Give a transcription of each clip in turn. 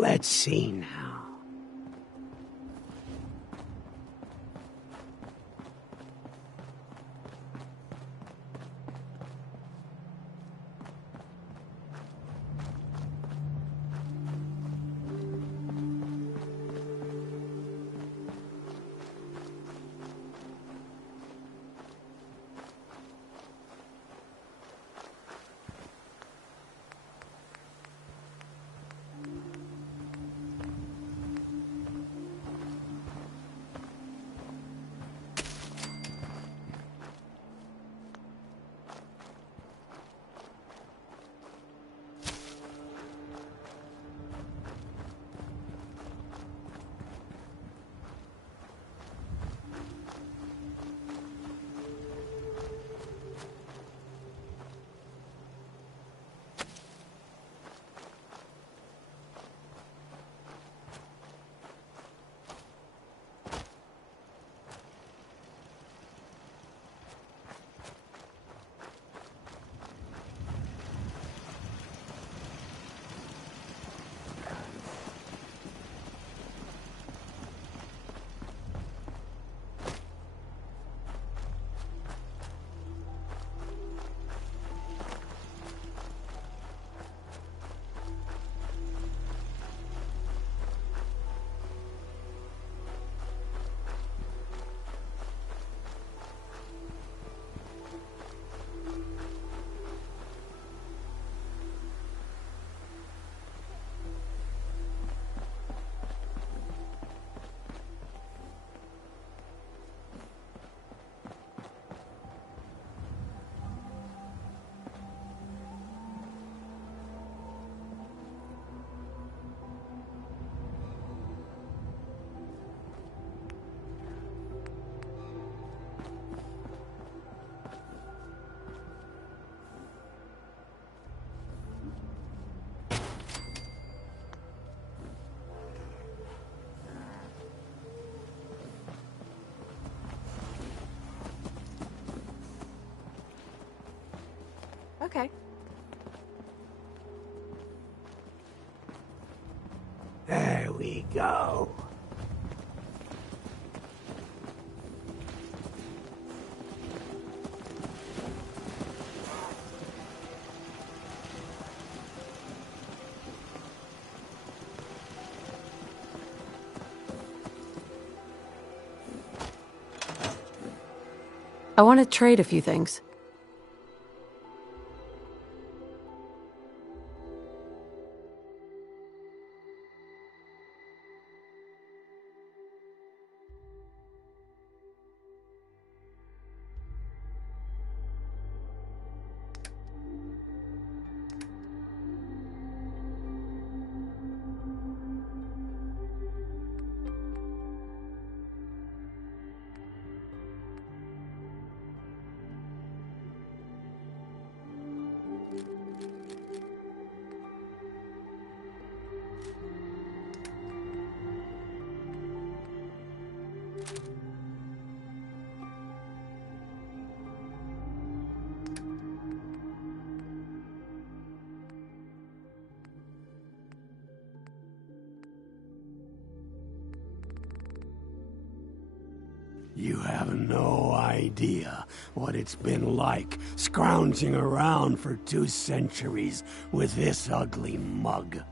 Let's see now. Okay. There we go. I want to trade a few things. You have no idea what it's been like scrounging around for 2 centuries with this ugly mug.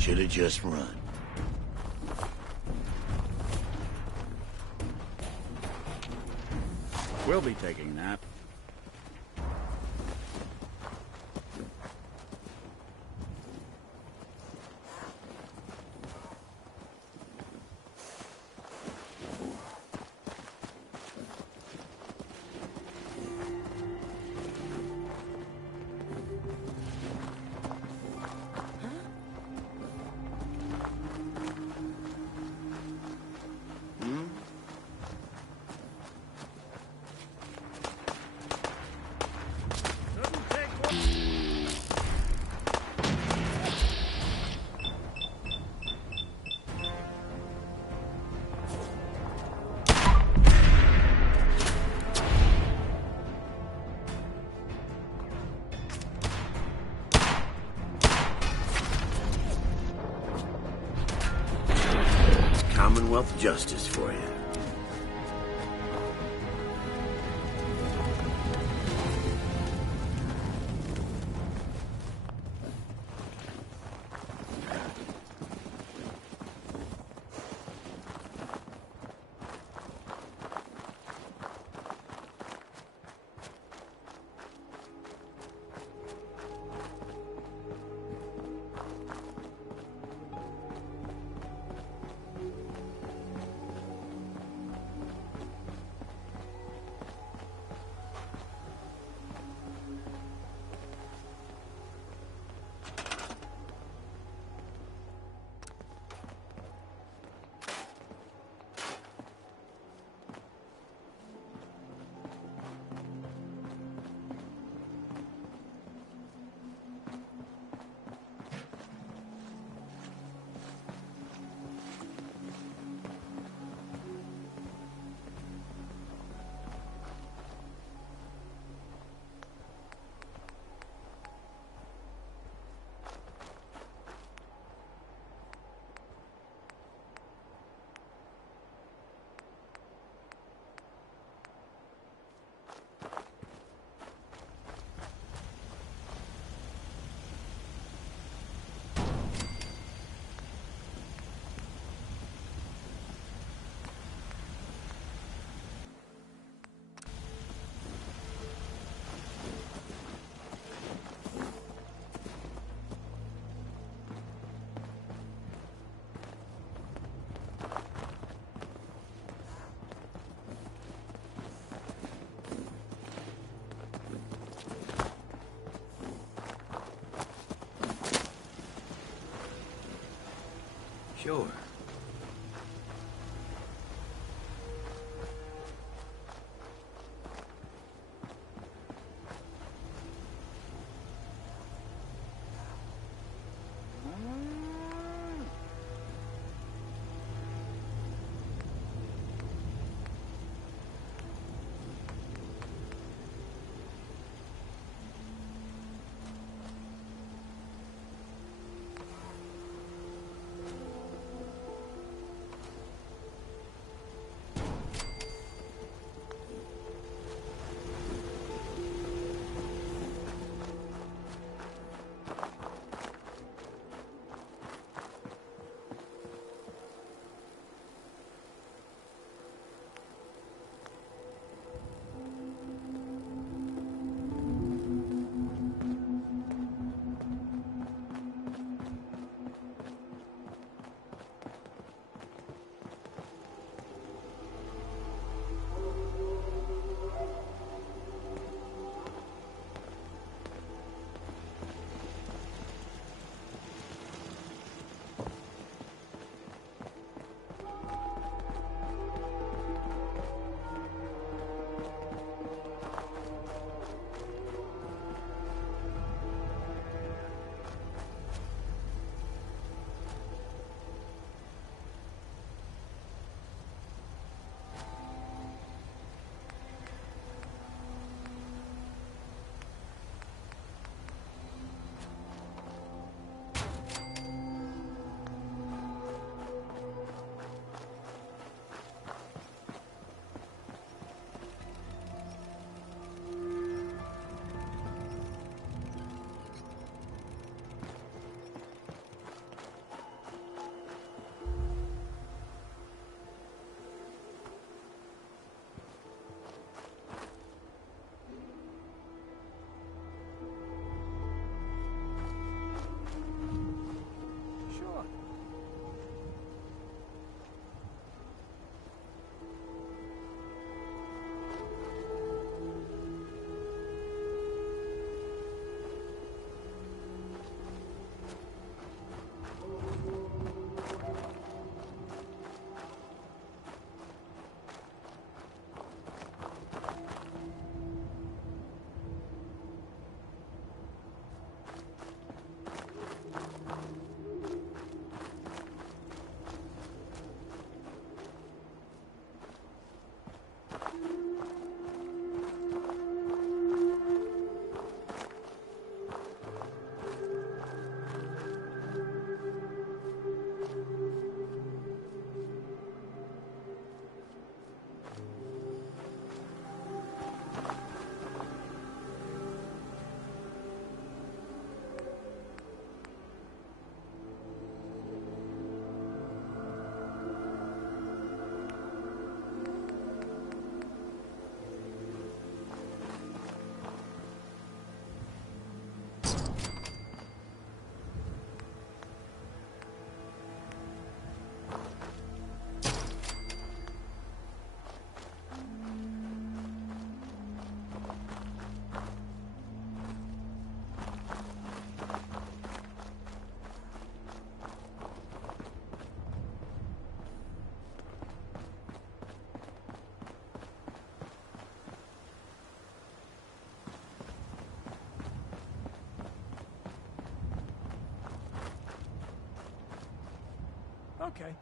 Should have just run. We'll be taking a nap. Commonwealth justice for you. Sure. Okay.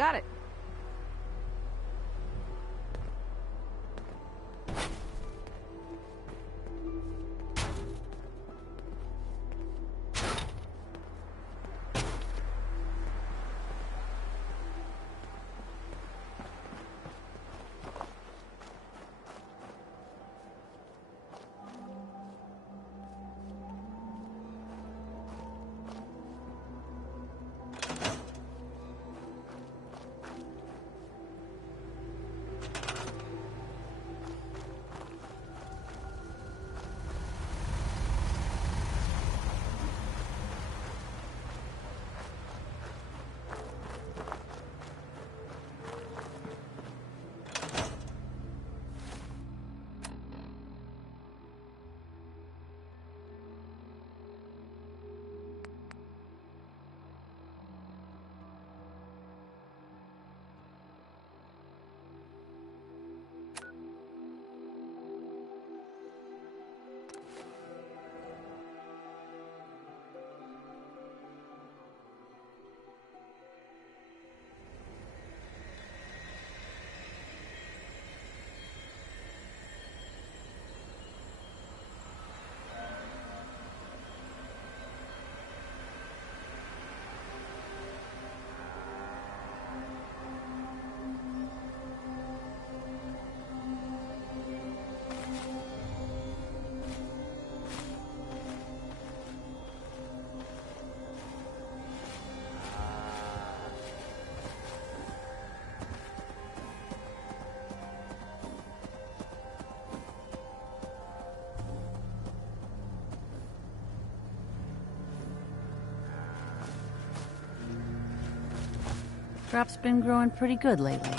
Got it. Crop's been growing pretty good lately.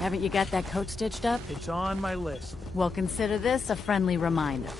Haven't you got that coat stitched up? It's on my list. Well, consider this a friendly reminder.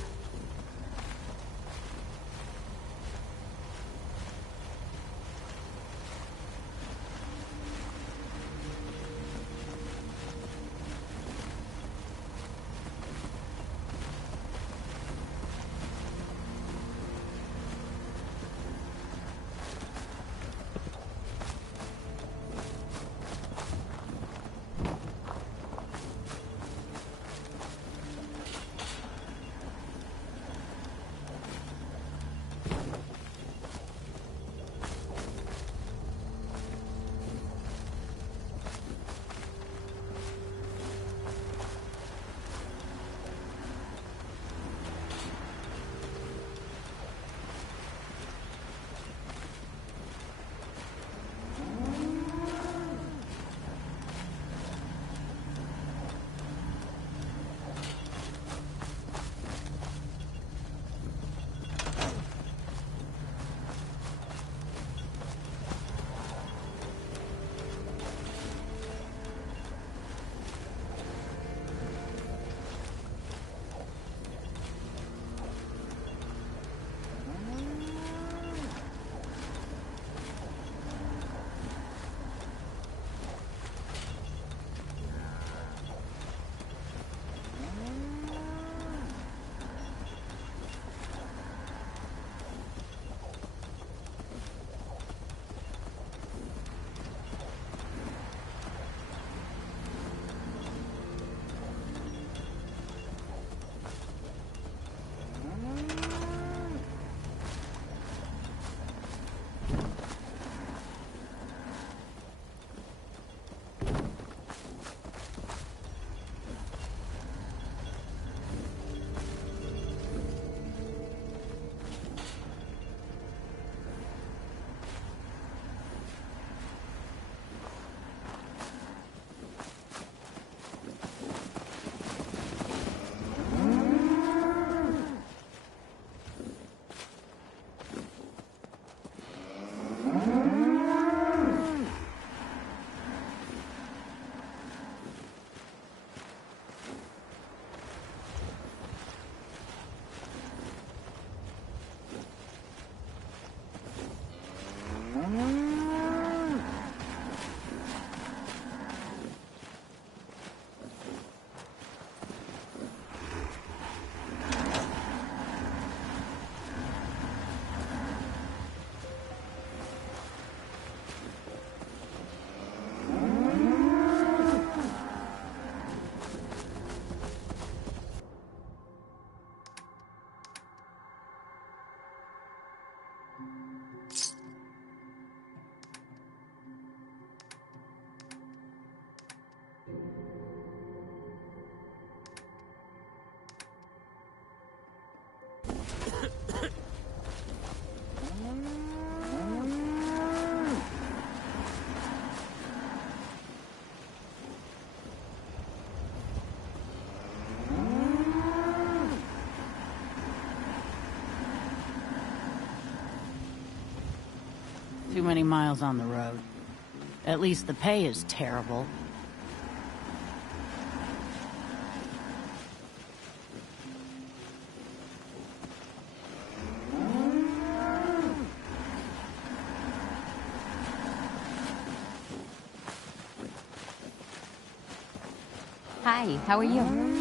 Too many miles on the road. At least the pay is terrible. Hi, how are you?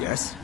Yes?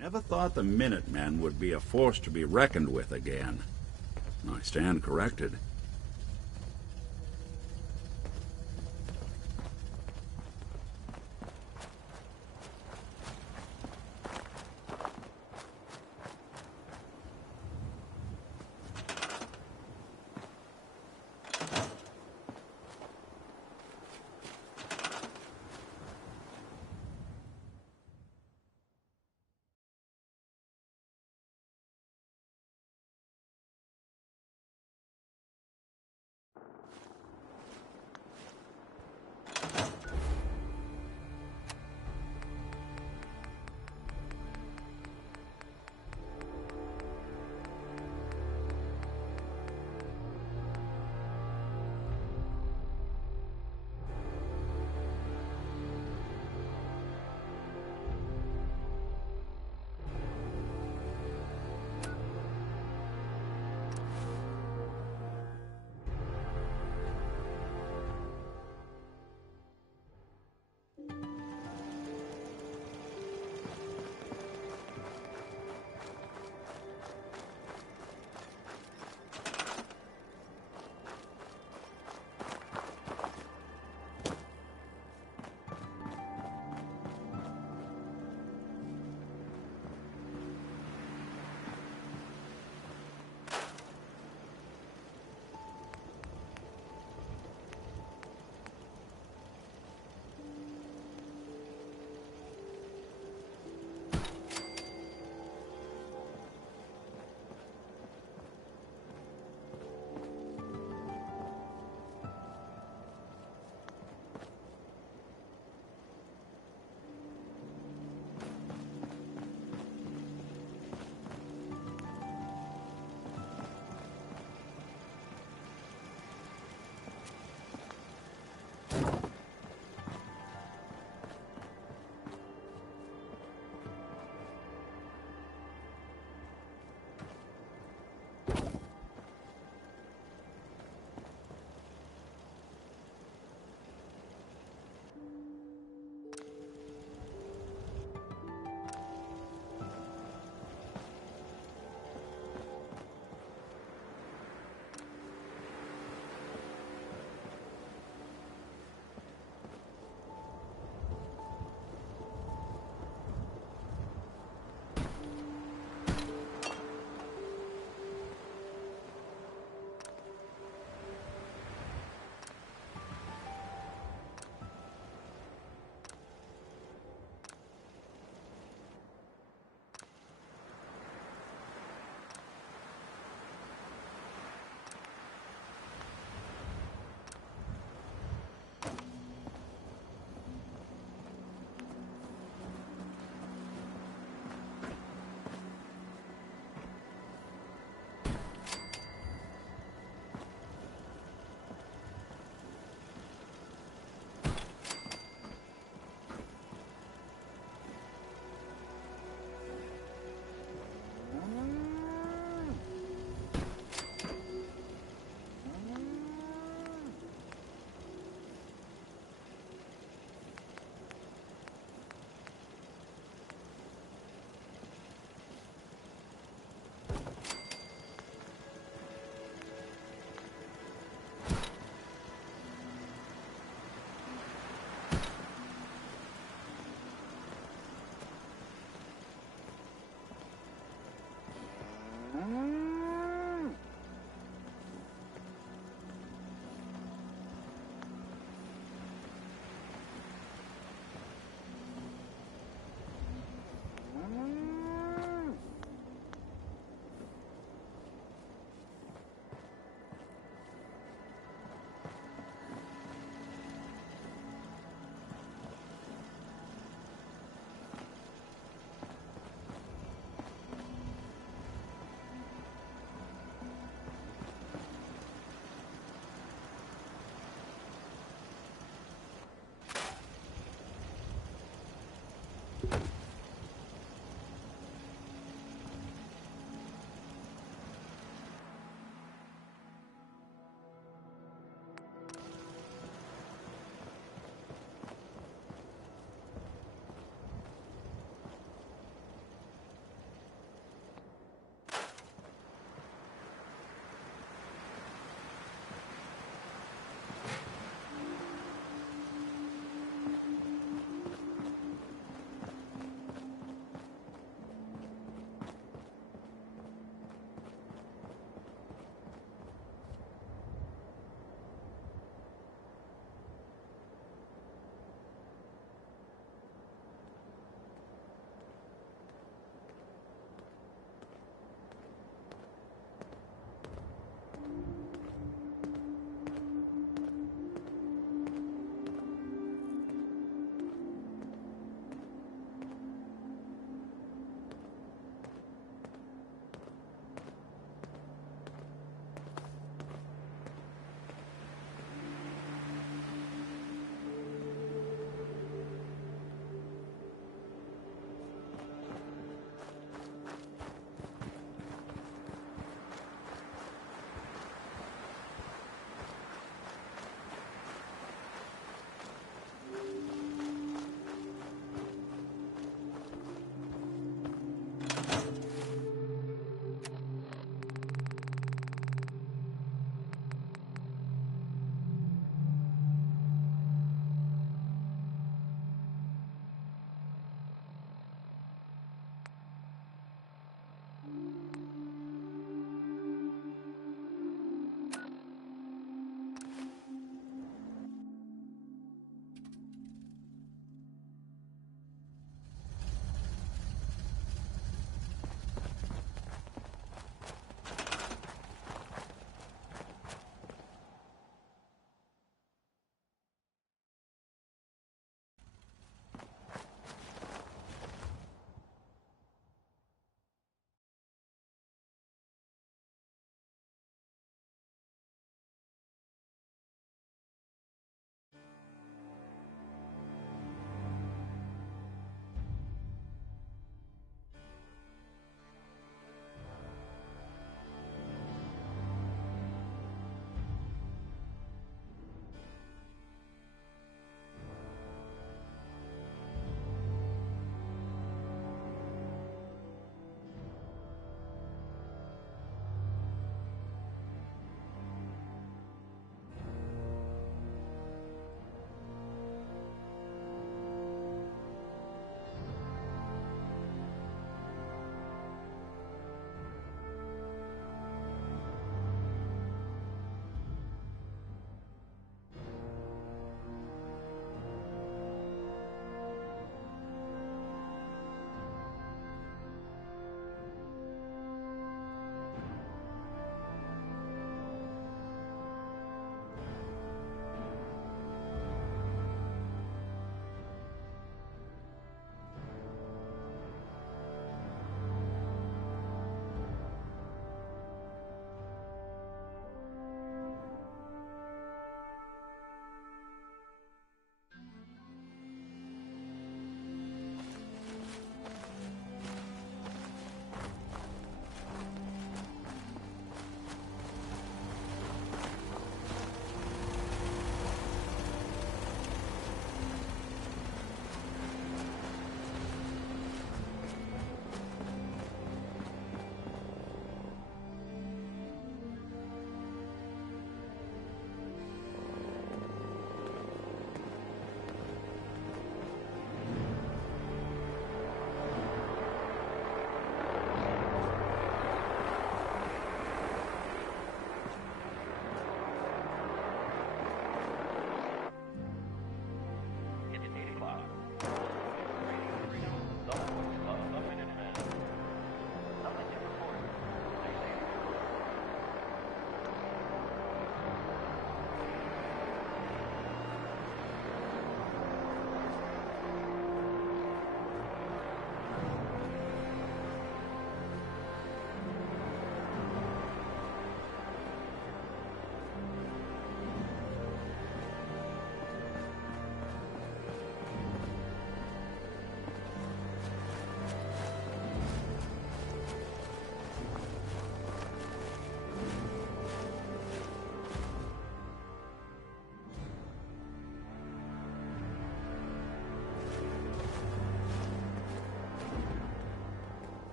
Never thought the Minutemen would be a force to be reckoned with again. I stand corrected.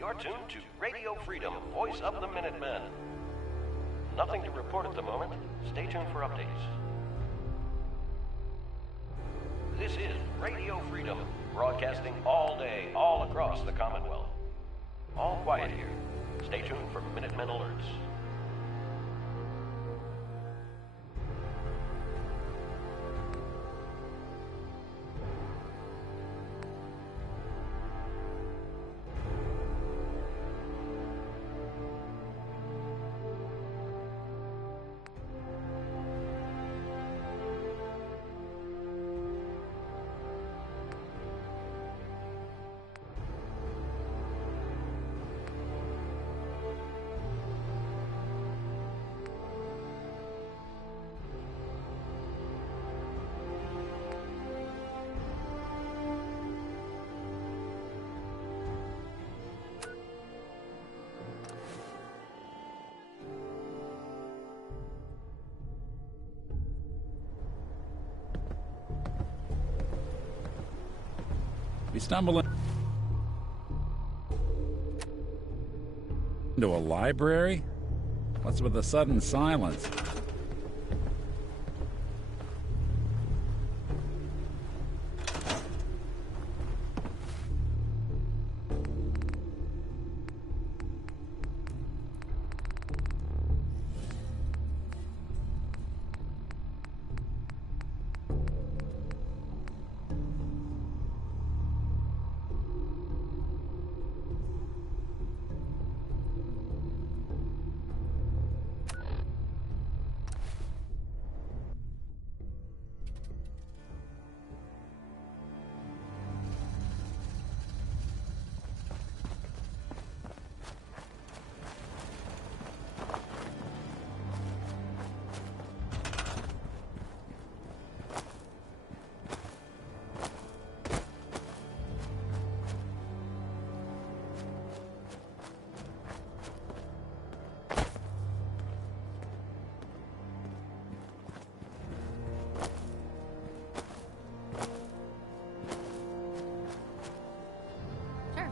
You're tuned to Radio Freedom, voice of the Minutemen. Nothing to report at the moment. Stay tuned for updates. This is Radio Freedom, broadcasting all day, all across the Commonwealth. All quiet here. Stay tuned for Minutemen alerts. We stumble into a library? What's with the sudden silence? Sure.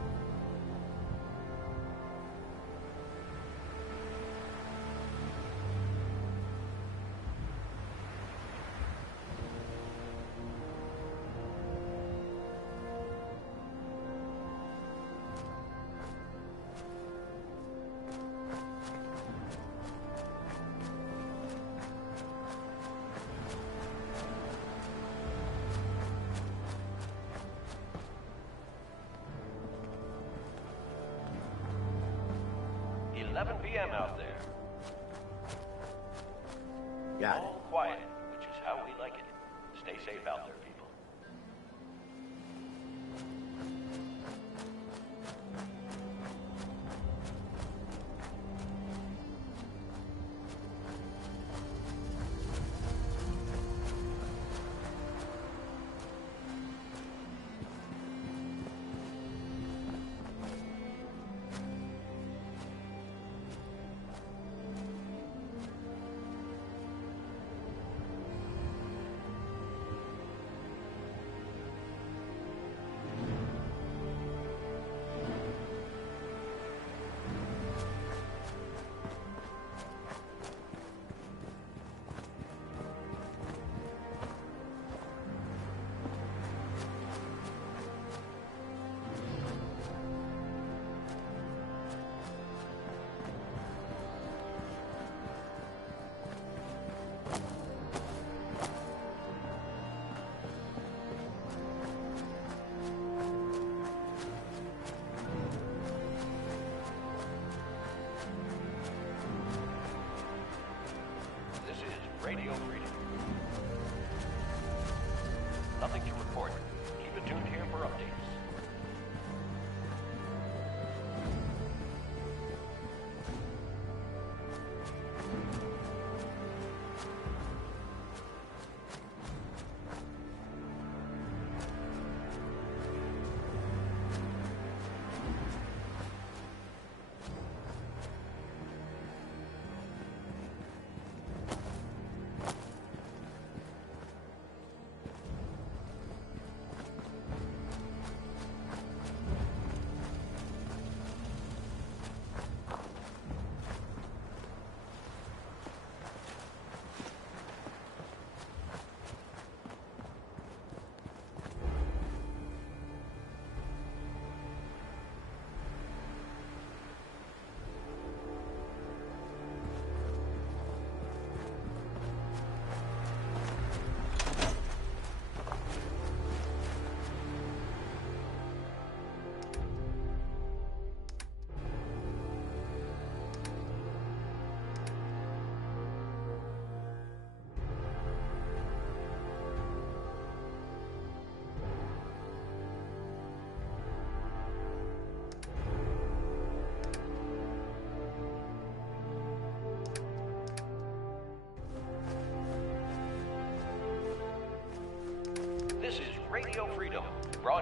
It's 11 p.m. out there. Got it. All quiet, which is how we like it. Stay safe out there, people.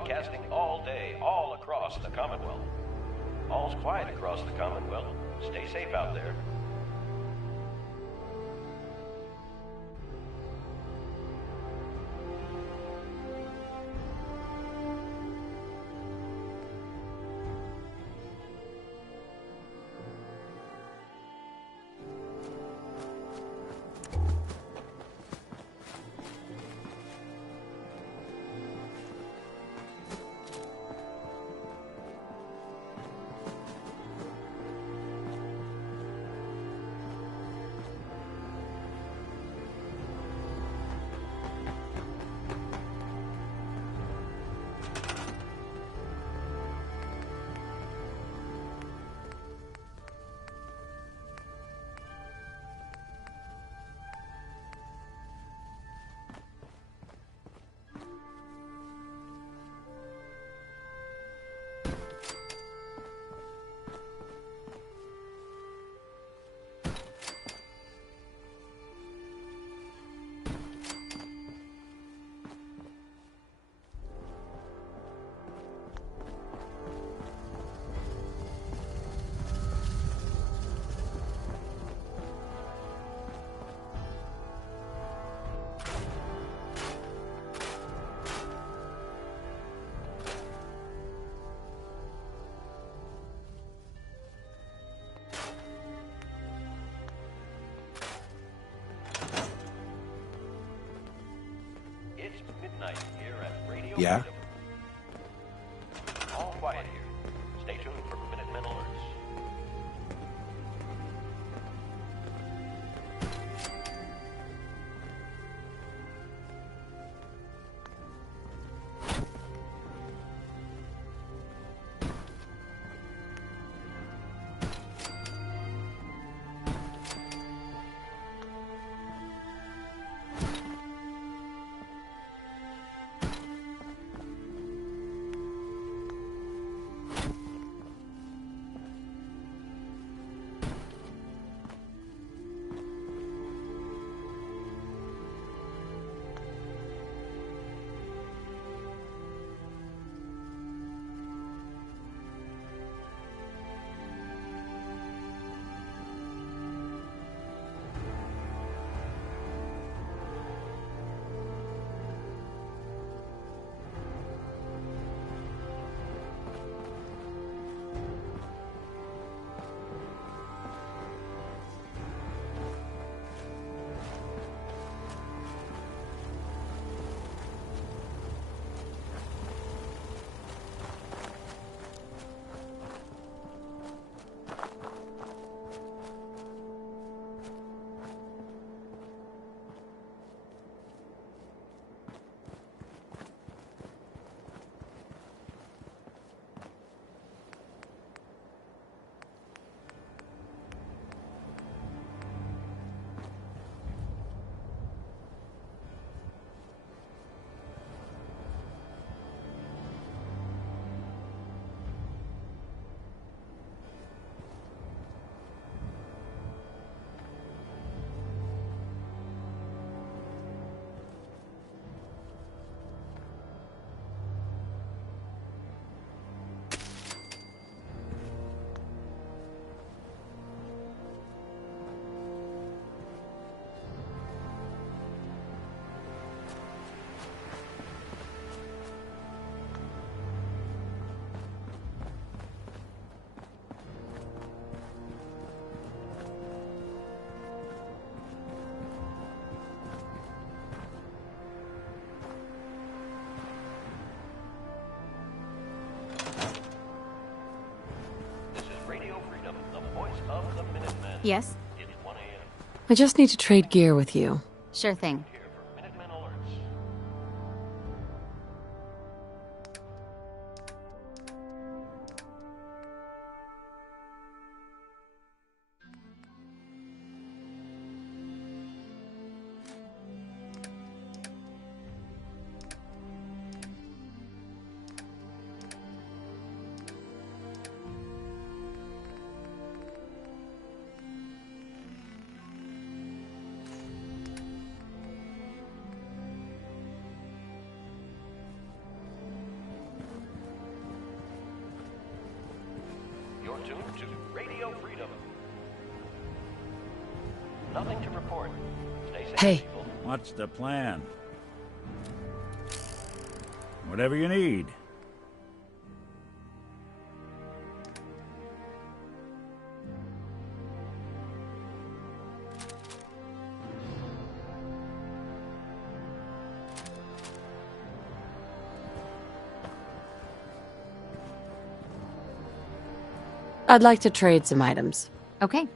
broadcasting all day, all across the Commonwealth. All's quiet across the Commonwealth. Stay safe out there. It's midnight here at Radio Yeah? Freedom. All quiet here. Stay tuned for Minutemen alerts. Yes? It's 1 a.m. I just need to trade gear with you. Sure thing. Here for Minutemen alerts. tuned to Radio Freedom. Nothing to report. Stay safe, Hey. people. What's the plan? Whatever you need. I'd like to trade some items. Okay.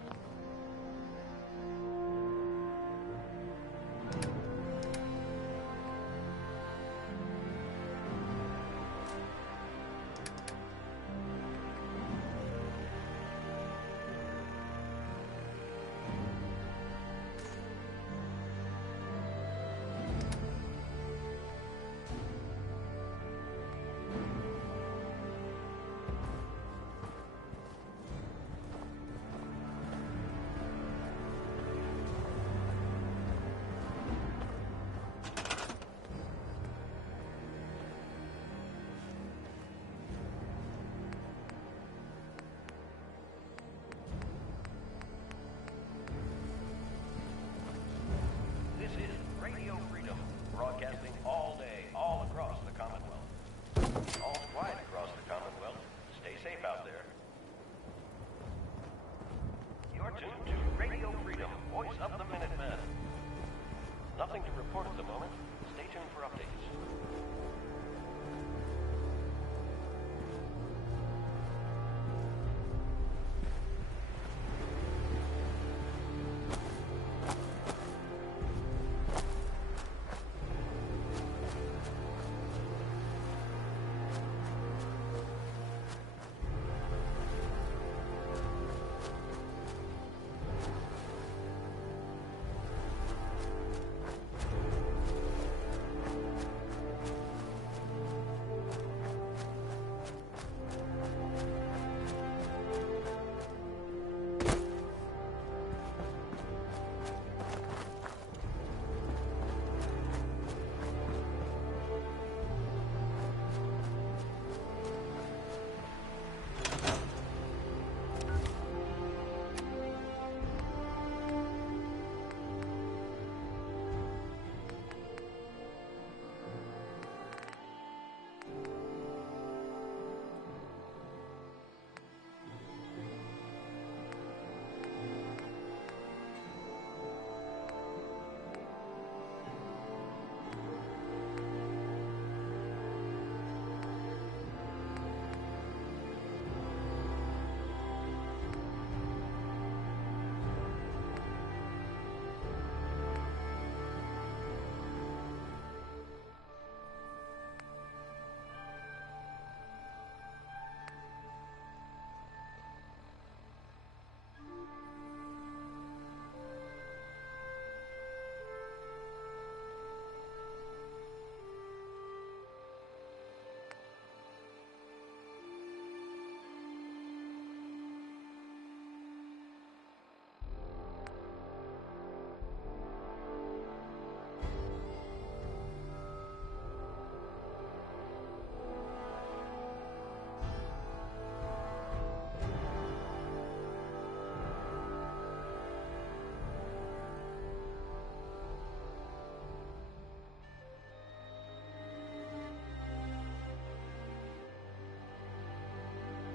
This is Radio Freedom, broadcasting all day, all across the Commonwealth. All quiet across the Commonwealth. Stay safe out there. You're tuned to Radio Freedom, voice of the Minutemen. Nothing to report at the moment. Stay tuned for updates.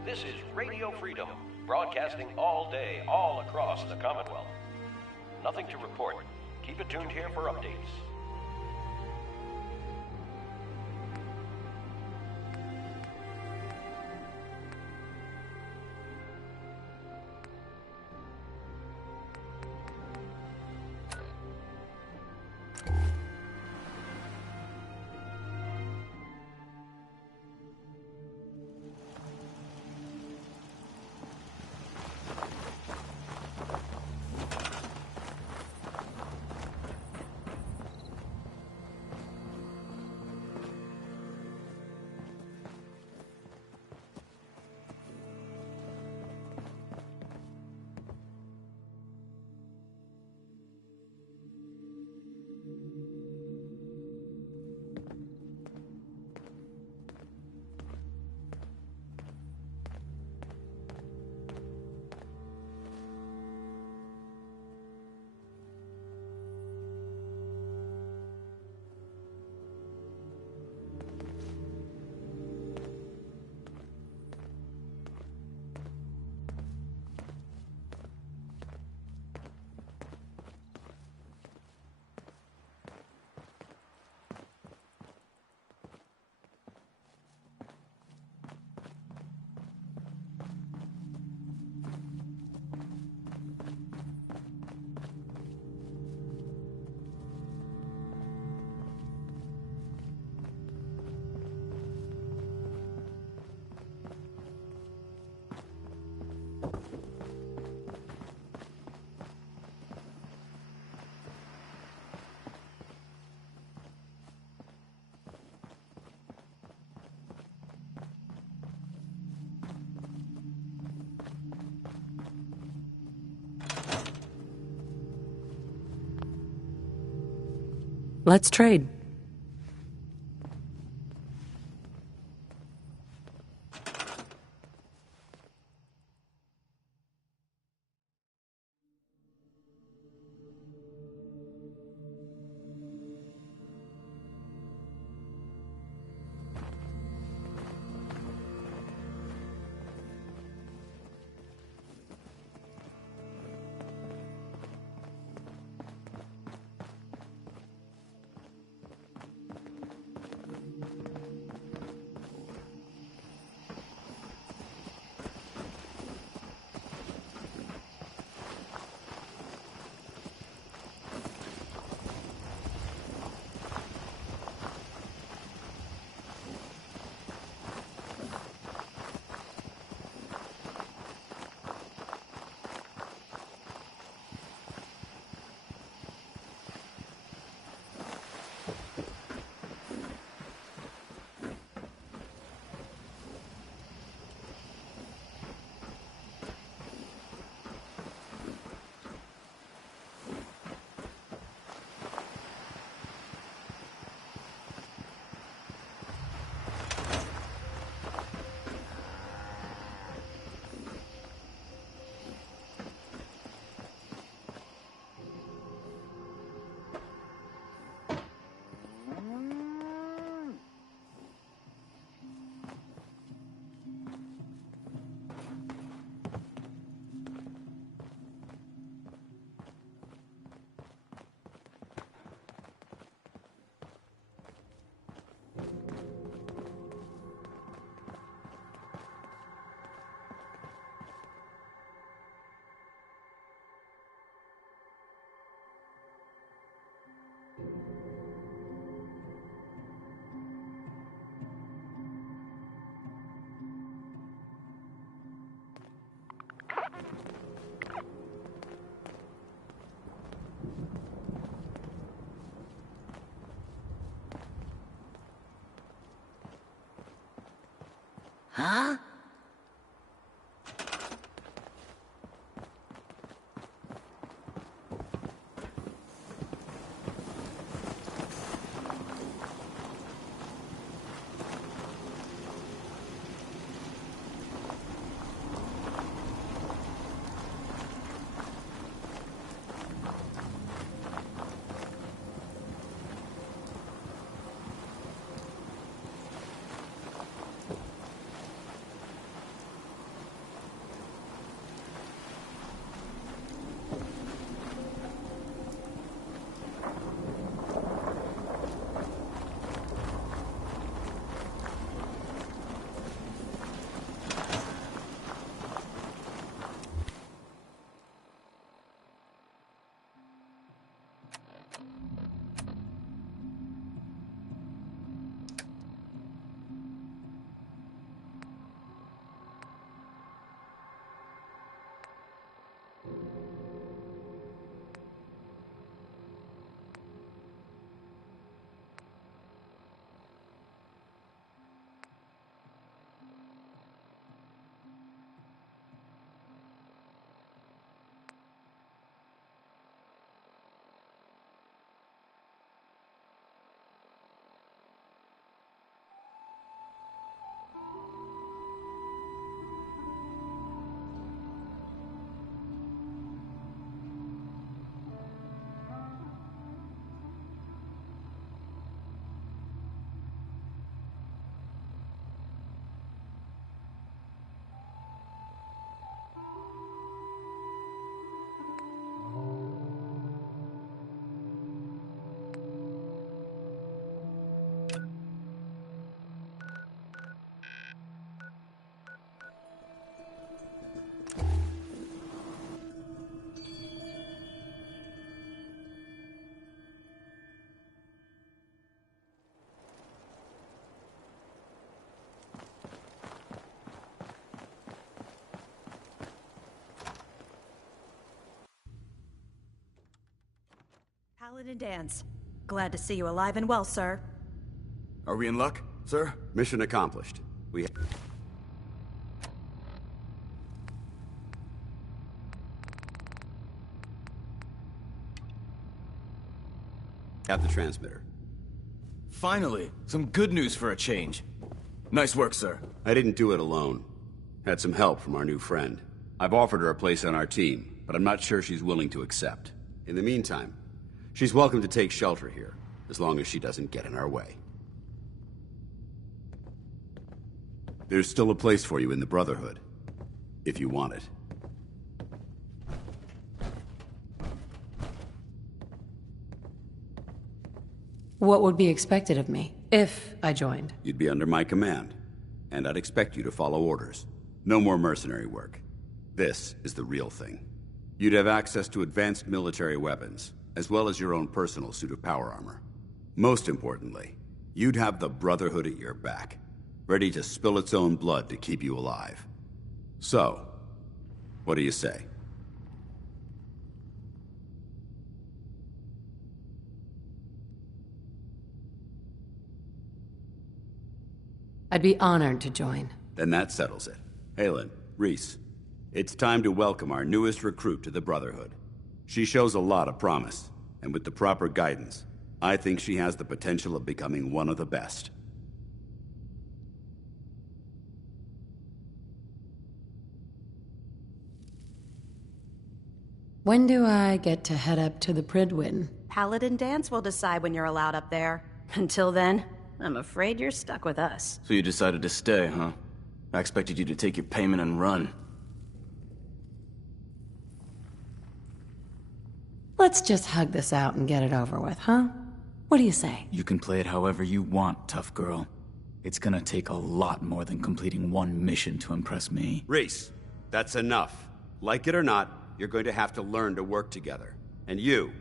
This is Radio Freedom, broadcasting all day, all across the Commonwealth. Nothing to report. Keep it tuned here for updates. Let's trade. Huh? Paladin Danse. Glad to see you alive and well, sir. Are we in luck, sir? Mission accomplished. At the transmitter. Finally, some good news for a change. Nice work, sir. I didn't do it alone. Had some help from our new friend. I've offered her a place on our team, but I'm not sure she's willing to accept. In the meantime, she's welcome to take shelter here, as long as she doesn't get in our way. There's still a place for you in the Brotherhood, if you want it. What would be expected of me, if I joined? You'd be under my command, and I'd expect you to follow orders. No more mercenary work. This is the real thing. You'd have access to advanced military weapons, as well as your own personal suit of power armor. Most importantly, you'd have the Brotherhood at your back, ready to spill its own blood to keep you alive. So, what do you say? I'd be honored to join. Then that settles it. Haylen, Rhys, it's time to welcome our newest recruit to the Brotherhood. She shows a lot of promise, and with the proper guidance, I think she has the potential of becoming one of the best. When do I get to head up to the Prydwen? Paladin Dance will decide when you're allowed up there. Until then, I'm afraid you're stuck with us. So you decided to stay, huh? I expected you to take your payment and run. Let's just hug this out and get it over with, huh? What do you say? You can play it however you want, tough girl. It's gonna take a lot more than completing one mission to impress me. Rhys, that's enough. Like it or not, you're going to have to learn to work together. And you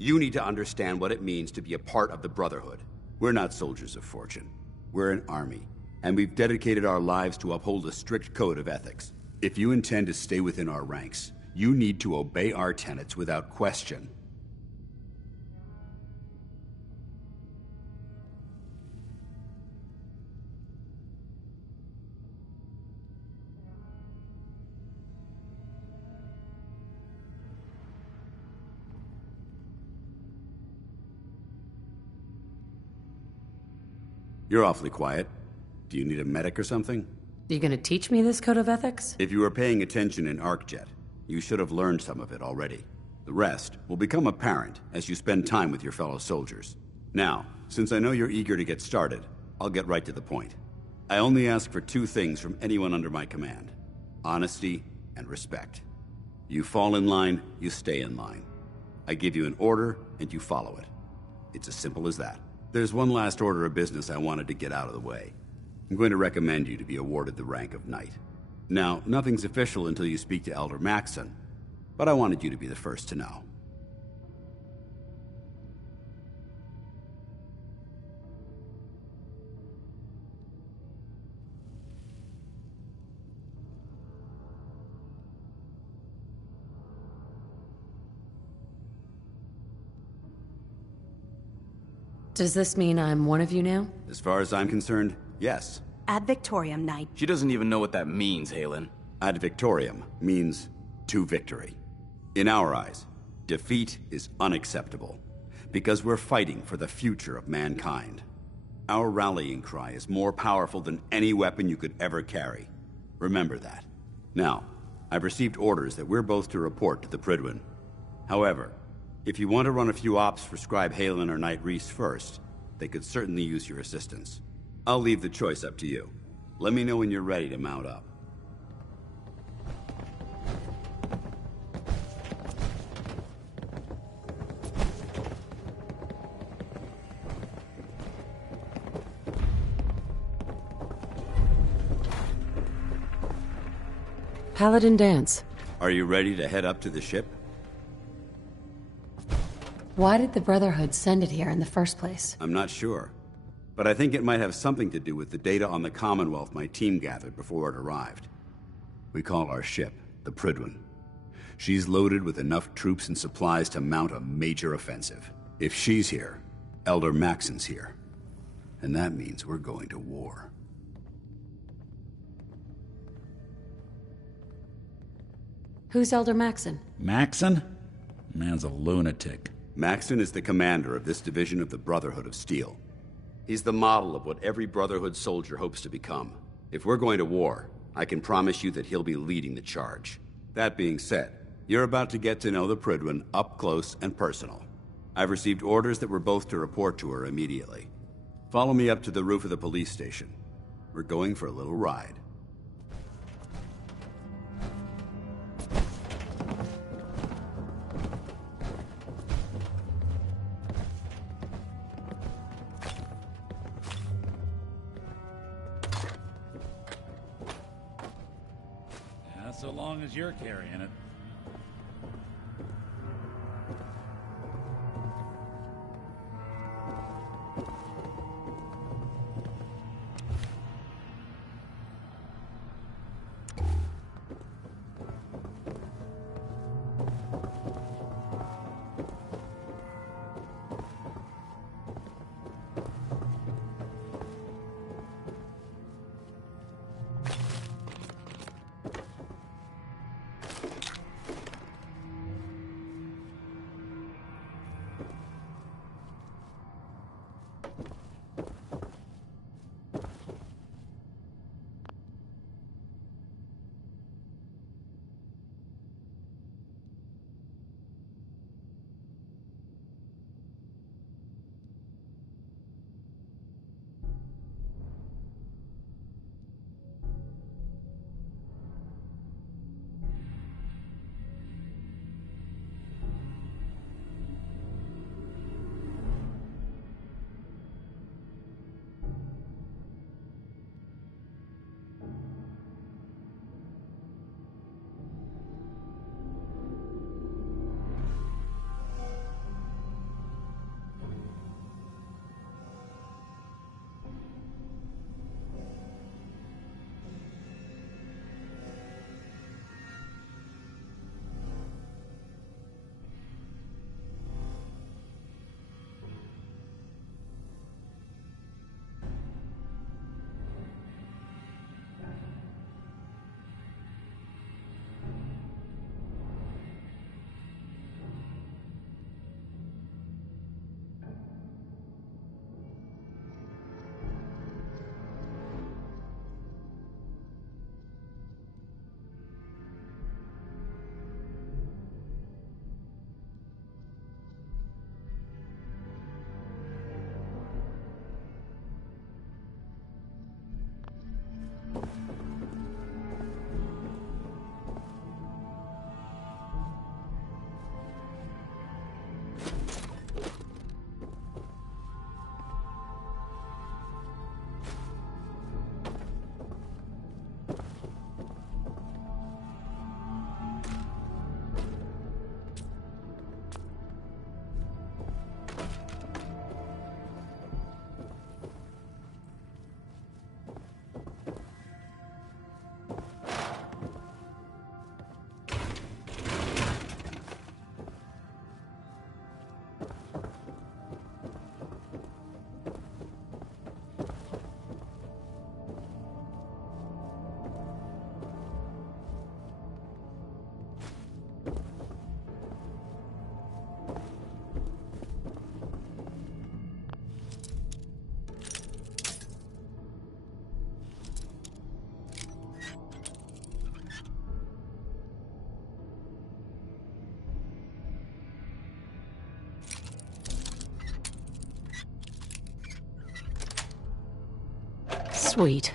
need to understand what it means to be a part of the Brotherhood. We're not soldiers of fortune. We're an army, and we've dedicated our lives to uphold a strict code of ethics. If you intend to stay within our ranks, you need to obey our tenets without question. You're awfully quiet. Do you need a medic or something? You gonna teach me this code of ethics? If you were paying attention in ArcJet, you should have learned some of it already. The rest will become apparent as you spend time with your fellow soldiers. Now, since I know you're eager to get started, I'll get right to the point. I only ask for two things from anyone under my command: honesty and respect. You fall in line, you stay in line. I give you an order, and you follow it. It's as simple as that. There's one last order of business I wanted to get out of the way. I'm going to recommend you to be awarded the rank of Knight. Now, nothing's official until you speak to Elder Maxson, but I wanted you to be the first to know. Does this mean I'm one of you now? As far as I'm concerned, yes. Ad Victoriam, Knight. She doesn't even know what that means, Haylen. Ad Victoriam means to victory. In our eyes, defeat is unacceptable, because we're fighting for the future of mankind. Our rallying cry is more powerful than any weapon you could ever carry. Remember that. Now, I've received orders that we're both to report to the Prydwen. However, if you want to run a few ops for Scribe Haylen or Knight Rhys first, they could certainly use your assistance. I'll leave the choice up to you. Let me know when you're ready to mount up. Paladin Dance. Are you ready to head up to the ship? Why did the Brotherhood send it here in the first place? I'm not sure, but I think it might have something to do with the data on the Commonwealth my team gathered before it arrived. We call our ship the Prydwen. She's loaded with enough troops and supplies to mount a major offensive. If she's here, Elder Maxson's here. And that means we're going to war. Who's Elder Maxson? Maxson? Man's a lunatic. Maxton is the commander of this division of the Brotherhood of Steel. He's the model of what every Brotherhood soldier hopes to become. If we're going to war, I can promise you that he'll be leading the charge. That being said, you're about to get to know the Prydwen up close and personal. I've received orders that we're both to report to her immediately. Follow me up to the roof of the police station. We're going for a little ride. So long as you're carrying it. Sweet.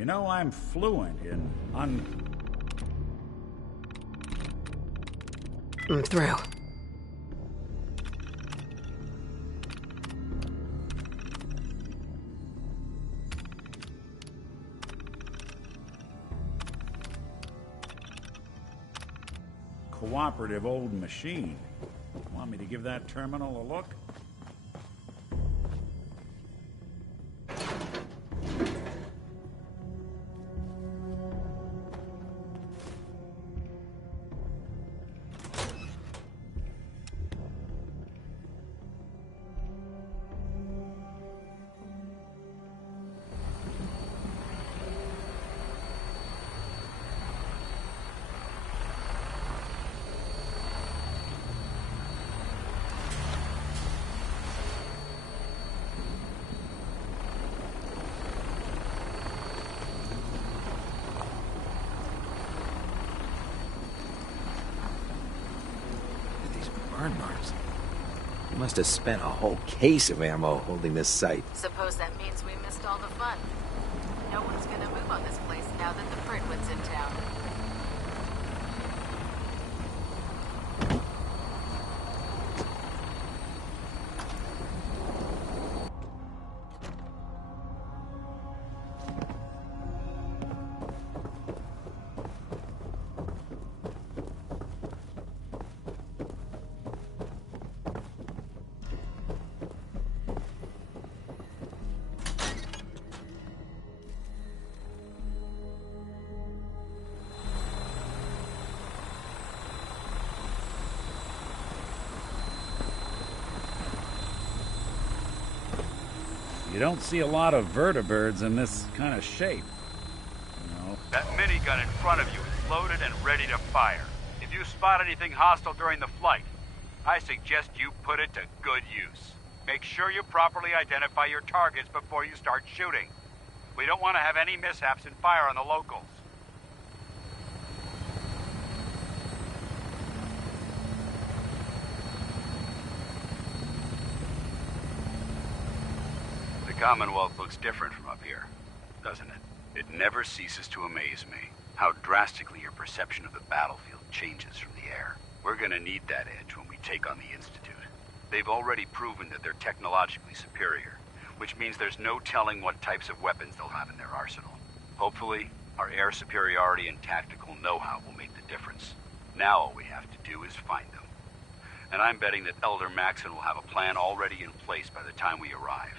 You know, I'm fluent in I'm through. cooperative old machine. Want me to give that terminal a look? Burn marks. You must have spent a whole case of ammo holding this site. Suppose that means we missed all the fun. No one's gonna move on this place now that the Prydwen's in town. You don't see a lot of vertibirds in this kind of shape. No. That minigun in front of you is loaded and ready to fire. If you spot anything hostile during the flight, I suggest you put it to good use. Make sure you properly identify your targets before you start shooting. We don't want to have any mishaps and fire on the locals. The Commonwealth looks different from up here, doesn't it? It never ceases to amaze me how drastically your perception of the battlefield changes from the air. We're gonna need that edge when we take on the Institute. They've already proven that they're technologically superior, which means there's no telling what types of weapons they'll have in their arsenal. Hopefully, our air superiority and tactical know-how will make the difference. Now all we have to do is find them. And I'm betting that Elder Maxson will have a plan already in place by the time we arrive.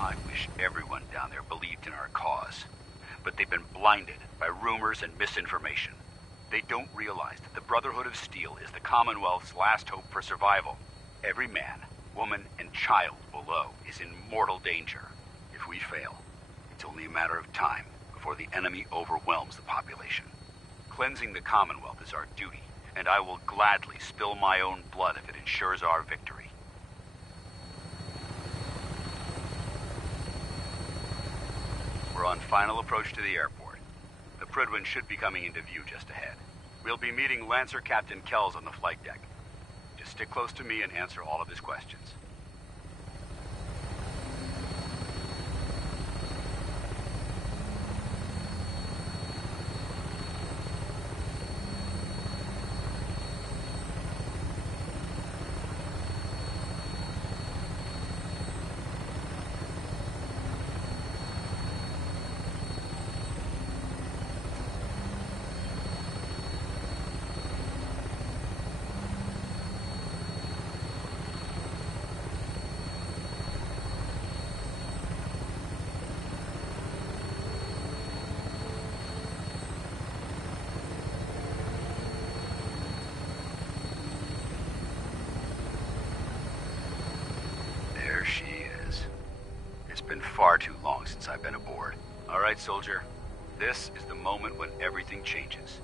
I wish everyone down there believed in our cause. But they've been blinded by rumors and misinformation. They don't realize that the Brotherhood of Steel is the Commonwealth's last hope for survival. Every man, woman, and child below is in mortal danger. If we fail, it's only a matter of time before the enemy overwhelms the population. Cleansing the Commonwealth is our duty, and I will gladly spill my own blood if it ensures our victory. We're on final approach to the airport. The Prydwen should be coming into view just ahead. We'll be meeting Lancer Captain Kells on the flight deck. Just stick close to me and answer all of his questions. There she is. It's been far too long since I've been aboard. All right, soldier. This is the moment when everything changes.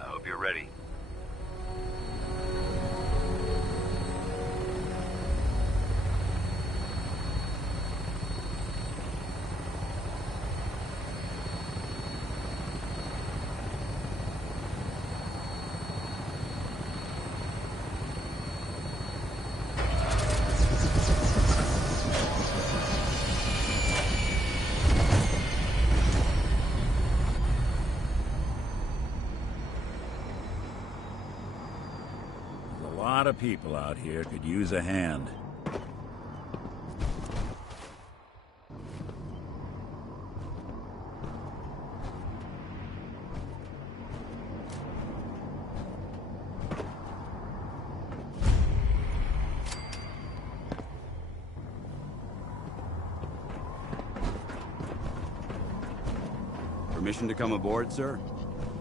I hope you're ready. lot of people out here could use a hand. Permission to come aboard, sir?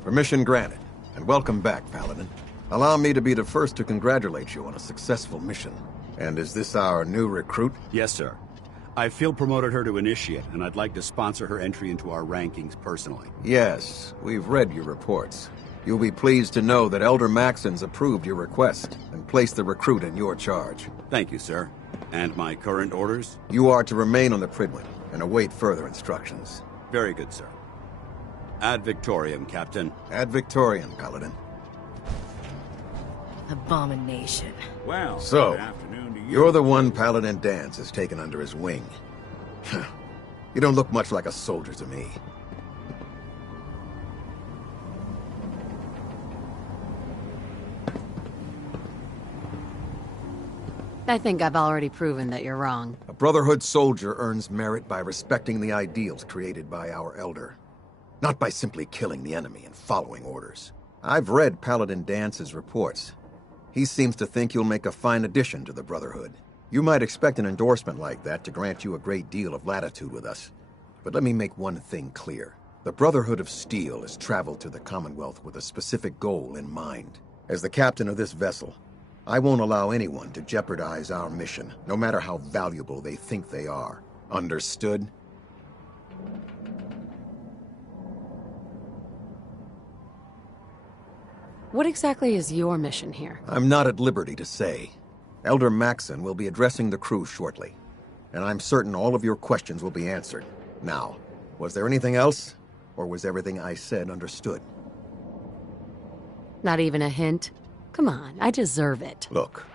Permission granted, and welcome back, Paladin. Allow me to be the first to congratulate you on a successful mission. And is this our new recruit? Yes, sir. I field promoted her to initiate, and I'd like to sponsor her entry into our rankings personally. Yes, we've read your reports. You'll be pleased to know that Elder Maxon's approved your request and placed the recruit in your charge. Thank you, sir. And my current orders? You are to remain on the Prydwen and await further instructions. Very good, sir. Ad Victoriam, Captain. Ad Victoriam, Paladin. Abomination. Well, so, good afternoon to you. You're the one Paladin Danse has taken under his wing. You don't look much like a soldier to me. I think I've already proven that you're wrong. A Brotherhood soldier earns merit by respecting the ideals created by our Elder. Not by simply killing the enemy and following orders. I've read Paladin Dance's reports. He seems to think you'll make a fine addition to the Brotherhood. You might expect an endorsement like that to grant you a great deal of latitude with us. But let me make one thing clear. The Brotherhood of Steel has traveled to the Commonwealth with a specific goal in mind. As the captain of this vessel, I won't allow anyone to jeopardize our mission, no matter how valuable they think they are. Understood? What exactly is your mission here? I'm not at liberty to say. Elder Maxon will be addressing the crew shortly, and I'm certain all of your questions will be answered. Now, was there anything else, or was everything I said understood? Not even a hint? Come on, I deserve it. Look,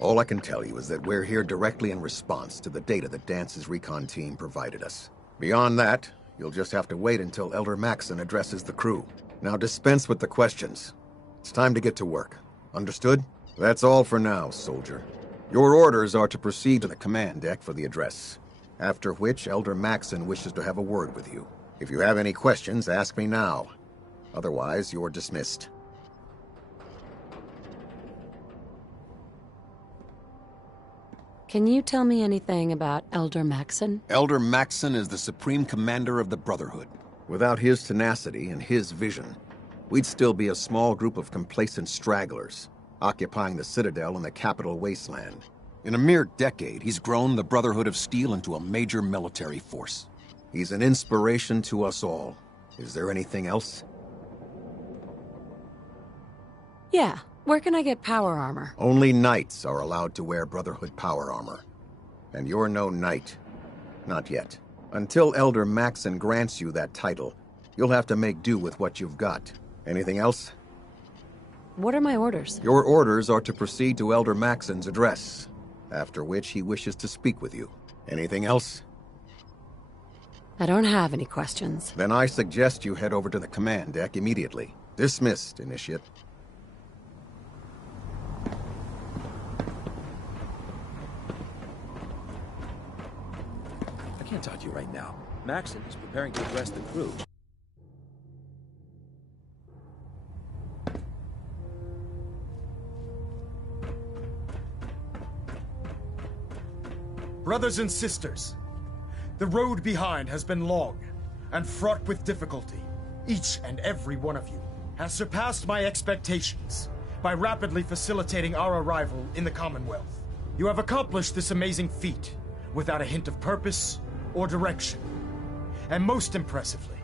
all I can tell you is that we're here directly in response to the data that Dance's recon team provided us. Beyond that, you'll just have to wait until Elder Maxon addresses the crew. Now dispense with the questions. It's time to get to work. Understood? That's all for now, soldier. Your orders are to proceed to the command deck for the address. After which, Elder Maxon wishes to have a word with you. If you have any questions, ask me now. Otherwise, you're dismissed. Can you tell me anything about Elder Maxon? Elder Maxon is the supreme commander of the Brotherhood. Without his tenacity and his vision, we'd still be a small group of complacent stragglers, occupying the Citadel in the capital wasteland. In a mere decade, he's grown the Brotherhood of Steel into a major military force. He's an inspiration to us all. Is there anything else? Yeah. Where can I get power armor? Only knights are allowed to wear Brotherhood power armor. And you're no knight. Not yet. Until Elder Maxon grants you that title, you'll have to make do with what you've got. Anything else? What are my orders? Your orders are to proceed to Elder Maxon's address, after which he wishes to speak with you. Anything else? I don't have any questions. Then I suggest you head over to the command deck immediately. Dismissed, Initiate. I can't talk to you right now. Maxon is preparing to address the crew. Brothers and sisters, the road behind has been long and fraught with difficulty. Each and every one of you has surpassed my expectations by rapidly facilitating our arrival in the Commonwealth. You have accomplished this amazing feat without a hint of purpose or direction. And most impressively,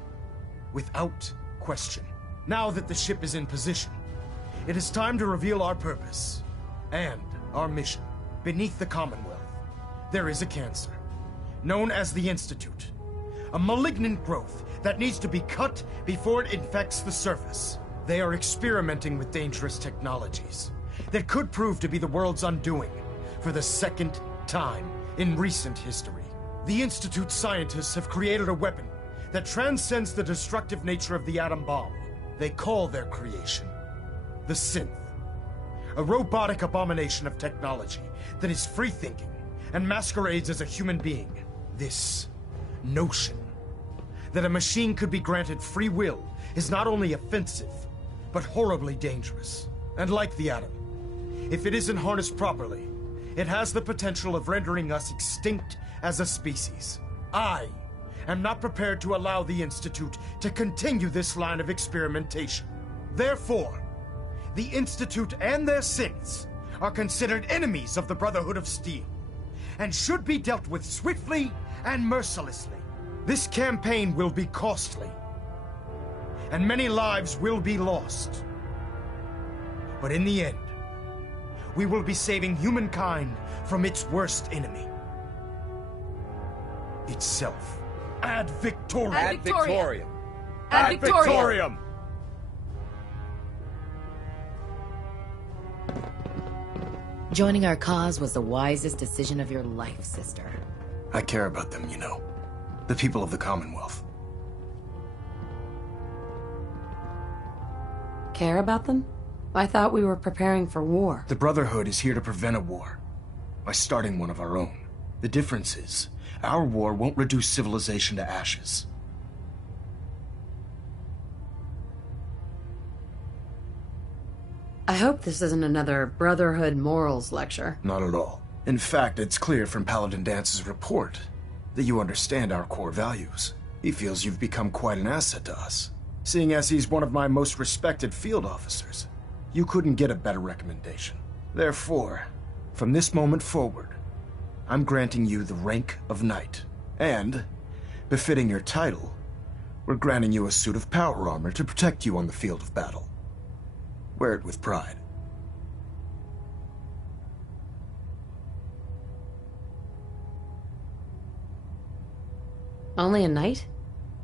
without question. Now that the ship is in position, it is time to reveal our purpose and our mission. Beneath the Commonwealth, there is a cancer, known as the Institute. A malignant growth that needs to be cut before it infects the surface. They are experimenting with dangerous technologies that could prove to be the world's undoing for the second time in recent history. The Institute scientists have created a weapon that transcends the destructive nature of the atom bomb. They call their creation the Synth. A robotic abomination of technology that is free-thinking and masquerades as a human being. This notion that a machine could be granted free will is not only offensive, but horribly dangerous. And like the atom, if it isn't harnessed properly, it has the potential of rendering us extinct as a species. I am not prepared to allow the Institute to continue this line of experimentation. Therefore, the Institute and their synths are considered enemies of the Brotherhood of Steel, and should be dealt with swiftly and mercilessly. This campaign will be costly, and many lives will be lost. But in the end, we will be saving humankind from its worst enemy. Itself. Ad Victoriam! Ad Victoriam! Ad Victoriam! Joining our cause was the wisest decision of your life, sister. I care about them, you know. The people of the Commonwealth. Care about them? I thought we were preparing for war. The Brotherhood is here to prevent a war, by starting one of our own. The difference is, our war won't reduce civilization to ashes. I hope this isn't another Brotherhood morals lecture. Not at all. In fact, it's clear from Paladin Dance's report that you understand our core values. He feels you've become quite an asset to us. Seeing as he's one of my most respected field officers, you couldn't get a better recommendation. Therefore, from this moment forward, I'm granting you the rank of Knight. And, befitting your title, we're granting you a suit of power armor to protect you on the field of battle. Wear it with pride. Only a knight?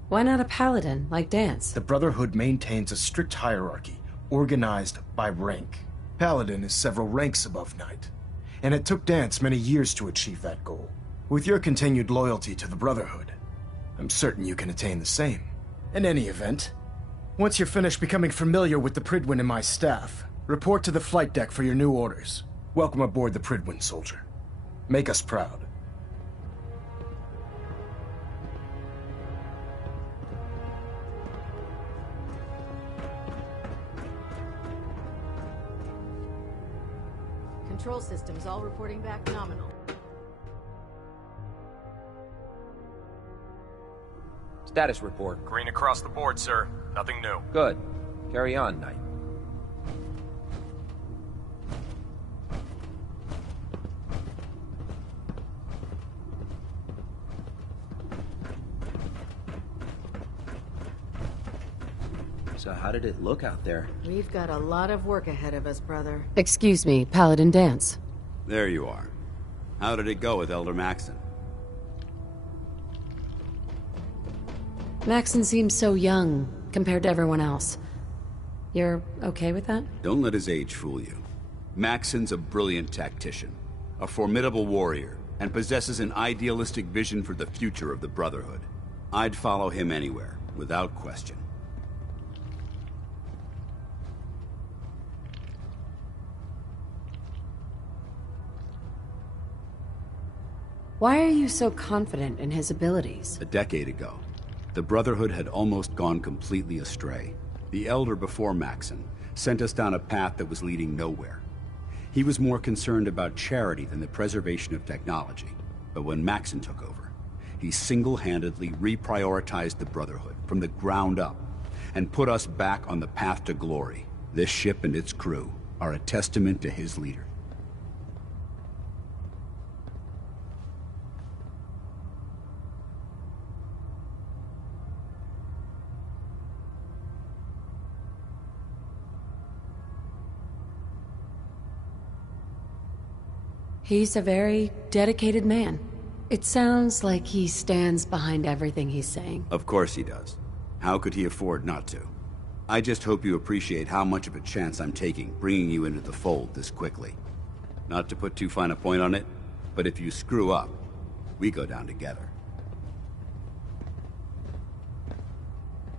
Why not a paladin, like Dance? The Brotherhood maintains a strict hierarchy, organized by rank. Paladin is several ranks above Knight, and it took Dance many years to achieve that goal. With your continued loyalty to the Brotherhood, I'm certain you can attain the same. In any event, once you're finished becoming familiar with the Prydwen and my staff, report to the flight deck for your new orders. Welcome aboard the Prydwen, soldier. Make us proud. Control systems all reporting back nominal. Status report. Green across the board, sir. Nothing new. Good. Carry on, Knight. So how did it look out there? We've got a lot of work ahead of us, brother. Excuse me, Paladin Dance. There you are. How did it go with Elder Maxon? Maxon seems so young compared to everyone else. You're okay with that? Don't let his age fool you. Maxon's a brilliant tactician, a formidable warrior, and possesses an idealistic vision for the future of the Brotherhood. I'd follow him anywhere, without question. Why are you so confident in his abilities? A decade ago, the Brotherhood had almost gone completely astray. The Elder before Maxon sent us down a path that was leading nowhere. He was more concerned about charity than the preservation of technology. But when Maxon took over, he single-handedly reprioritized the Brotherhood from the ground up and put us back on the path to glory. This ship and its crew are a testament to his leader. He's a very dedicated man. It sounds like he stands behind everything he's saying. Of course he does. How could he afford not to? I just hope you appreciate how much of a chance I'm taking bringing you into the fold this quickly. Not to put too fine a point on it, but if you screw up, we go down together.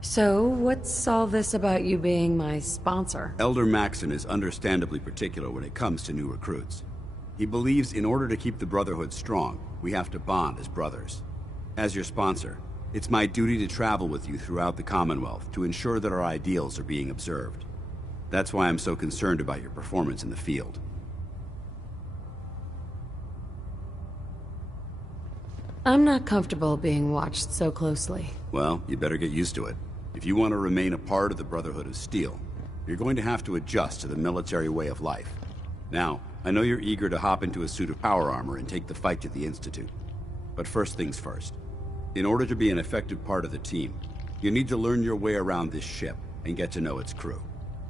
So, what's all this about you being my sponsor? Elder Maxon is understandably particular when it comes to new recruits. He believes in order to keep the Brotherhood strong, we have to bond as brothers. As your sponsor, it's my duty to travel with you throughout the Commonwealth to ensure that our ideals are being observed. That's why I'm so concerned about your performance in the field. I'm not comfortable being watched so closely. Well, you better get used to it. If you want to remain a part of the Brotherhood of Steel, you're going to have to adjust to the military way of life. Now, I know you're eager to hop into a suit of power armor and take the fight to the Institute. But first things first. In order to be an effective part of the team, you need to learn your way around this ship and get to know its crew.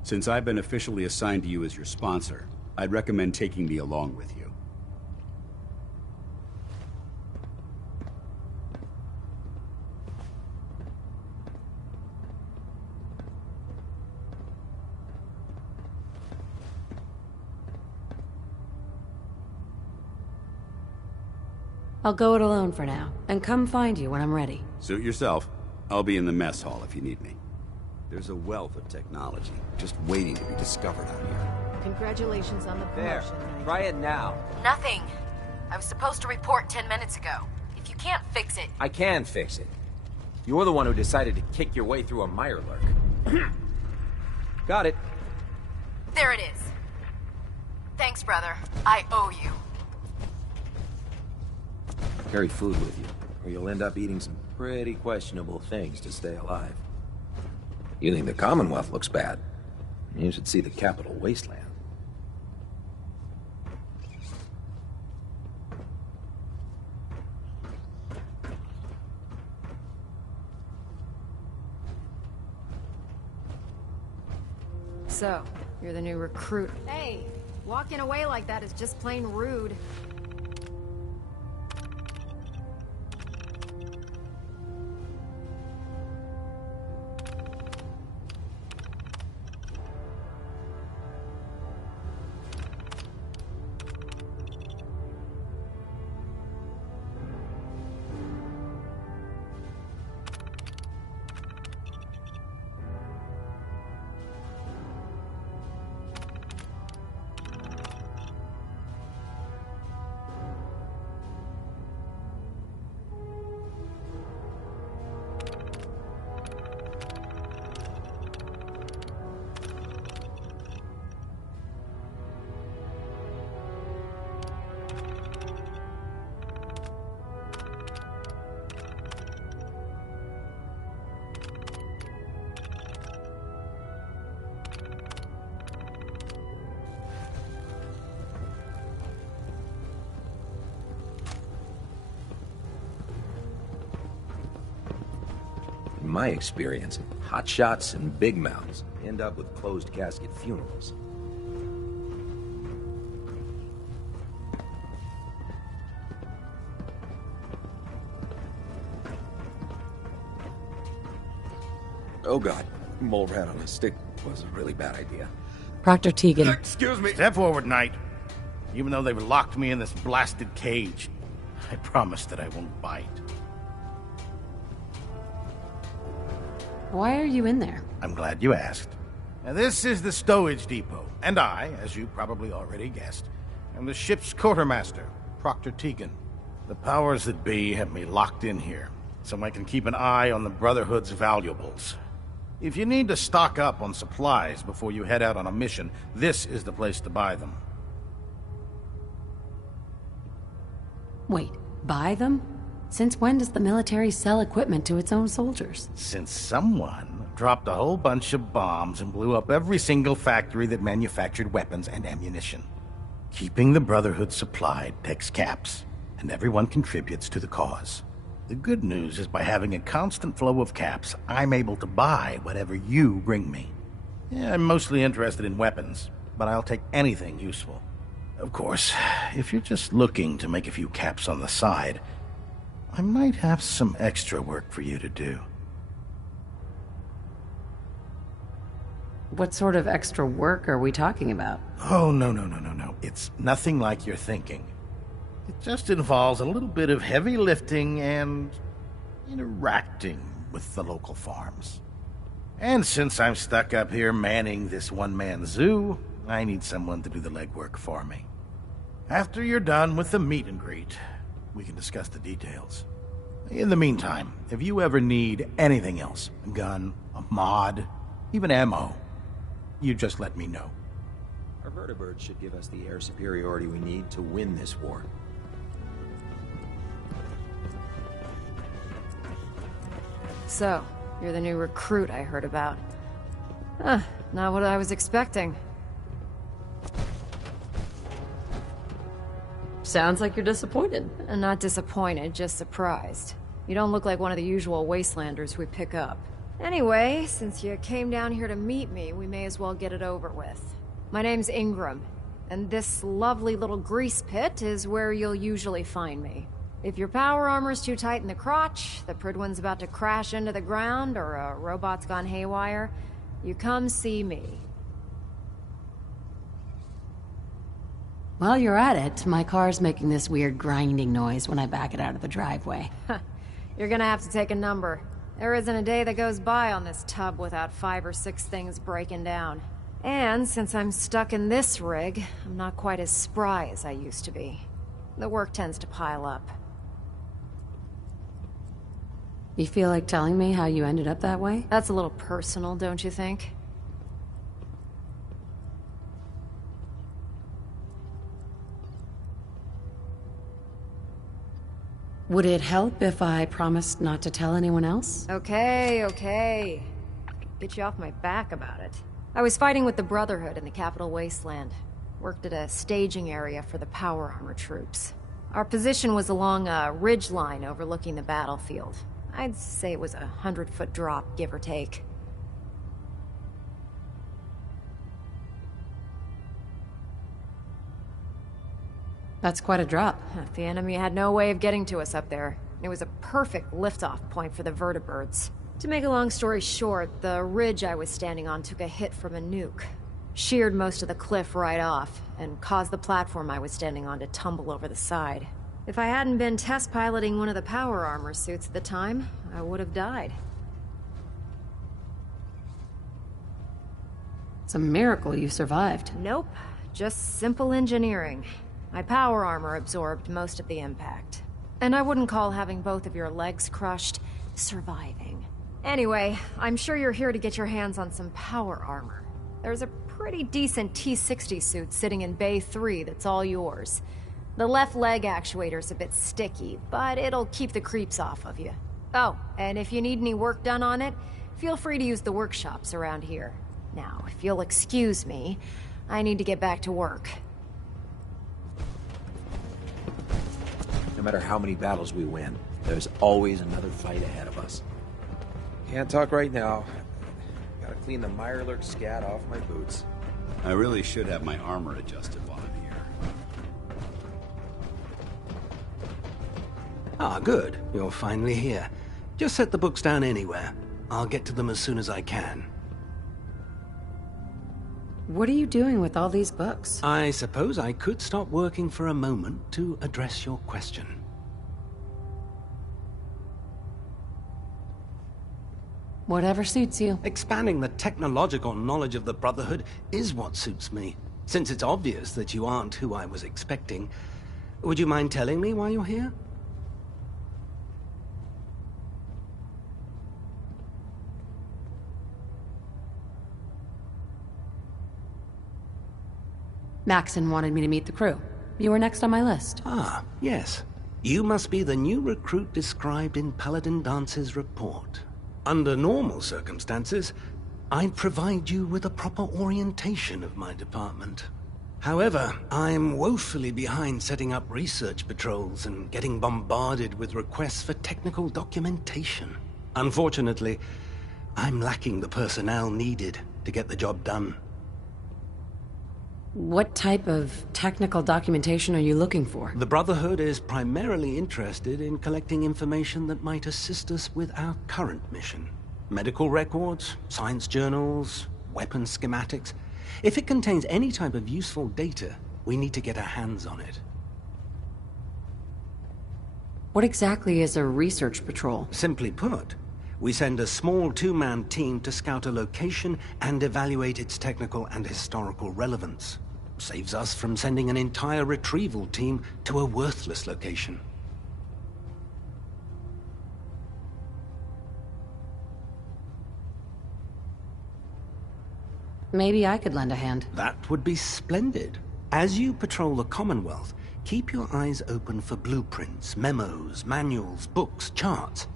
Since I've been officially assigned to you as your sponsor, I'd recommend taking me along with you. I'll go it alone for now, and come find you when I'm ready. Suit yourself. I'll be in the mess hall if you need me. There's a wealth of technology just waiting to be discovered out here. Congratulations on the There. promotion. Try it now. Nothing. I was supposed to report 10 minutes ago. If you can't fix it... I can fix it. You're the one who decided to kick your way through a Mirelurk. Got it. There it is. Thanks, brother. I owe you. Carry food with you, or you'll end up eating some pretty questionable things to stay alive. You think the Commonwealth looks bad? You should see the capital wasteland. So, you're the new recruit. Hey, walking away like that is just plain rude. In my experience, hotshots and big mouths end up with closed casket funerals. Oh god, mole rat on a stick was a really bad idea. Proctor Tegan. Excuse me. Step forward, Knight. Even though they've locked me in this blasted cage, I promise that I won't bite. Why are you in there? I'm glad you asked. Now, this is the stowage depot, and I, as you probably already guessed, am the ship's quartermaster, Proctor Tegan. The powers that be have me locked in here, so I can keep an eye on the Brotherhood's valuables. If you need to stock up on supplies before you head out on a mission, this is the place to buy them. Wait, buy them? Since when does the military sell equipment to its own soldiers? Since someone dropped a whole bunch of bombs and blew up every single factory that manufactured weapons and ammunition. Keeping the Brotherhood supplied takes caps, and everyone contributes to the cause. The good news is by having a constant flow of caps, I'm able to buy whatever you bring me. Yeah, I'm mostly interested in weapons, but I'll take anything useful. Of course, if you're just looking to make a few caps on the side, I might have some extra work for you to do. What sort of extra work are we talking about? Oh, no. It's nothing like you're thinking. It just involves a little bit of heavy lifting and interacting with the local farms. And since I'm stuck up here manning this one-man zoo, I need someone to do the legwork for me. After you're done with the meet and greet, we can discuss the details. In the meantime, if you ever need anything else, a gun, a mod, even ammo, you just let me know. Our vertibird should give us the air superiority we need to win this war. So, you're the new recruit I heard about. Not what I was expecting. Sounds like you're disappointed. Not disappointed, just surprised. You don't look like one of the usual wastelanders we pick up. Anyway, since you came down here to meet me, we may as well get it over with. My name's Ingram, and this lovely little grease pit is where you'll usually find me. If your power armor's too tight in the crotch, the Prydwen's about to crash into the ground, or a robot's gone haywire, you come see me. While you're at it, my car's making this weird grinding noise when I back it out of the driveway. You're gonna have to take a number. There isn't a day that goes by on this tub without 5 or 6 things breaking down. And since I'm stuck in this rig, I'm not quite as spry as I used to be. The work tends to pile up. You feel like telling me how you ended up that way? That's a little personal, don't you think? Would it help if I promised not to tell anyone else? Okay. Get you off my back about it. I was fighting with the Brotherhood in the Capital Wasteland. Worked at a staging area for the power armor troops. Our position was along a ridge line overlooking the battlefield. I'd say it was a 100-foot drop, give or take. That's quite a drop. The enemy had no way of getting to us up there. It was a perfect liftoff point for the vertibirds. To make a long story short, the ridge I was standing on took a hit from a nuke. Sheared most of the cliff right off, and caused the platform I was standing on to tumble over the side. If I hadn't been test piloting one of the power armor suits at the time, I would have died. It's a miracle you survived. Nope, just simple engineering. My power armor absorbed most of the impact. And I wouldn't call having both of your legs crushed surviving. Anyway, I'm sure you're here to get your hands on some power armor. There's a pretty decent T-60 suit sitting in Bay 3 that's all yours. The left leg actuator's a bit sticky, but it'll keep the creeps off of you. Oh, and if you need any work done on it, feel free to use the workshops around here. Now, if you'll excuse me, I need to get back to work. No matter how many battles we win, there's always another fight ahead of us. Can't talk right now. Gotta clean the Mirelurk scat off my boots. I really should have my armor adjusted while I'm here. Ah, good. You're finally here. Just set the books down anywhere. I'll get to them as soon as I can. What are you doing with all these books? I suppose I could stop working for a moment to address your question. Whatever suits you. Expanding the technological knowledge of the Brotherhood is what suits me. Since it's obvious that you aren't who I was expecting, would you mind telling me why you're here? Maxon wanted me to meet the crew. You were next on my list. Ah, yes. You must be the new recruit described in Paladin Dance's report. Under normal circumstances, I'd provide you with a proper orientation of my department. However, I'm woefully behind setting up research patrols and getting bombarded with requests for technical documentation. Unfortunately, I'm lacking the personnel needed to get the job done. What type of technical documentation are you looking for? The Brotherhood is primarily interested in collecting information that might assist us with our current mission. Medical records, science journals, weapon schematics. If it contains any type of useful data, we need to get our hands on it. What exactly is a research patrol? Simply put, We send a small two-man team to scout a location and evaluate its technical and historical relevance. Saves us from sending an entire retrieval team to a worthless location. Maybe I could lend a hand. That would be splendid. As you patrol the Commonwealth, keep your eyes open for blueprints, memos, manuals, books, charts.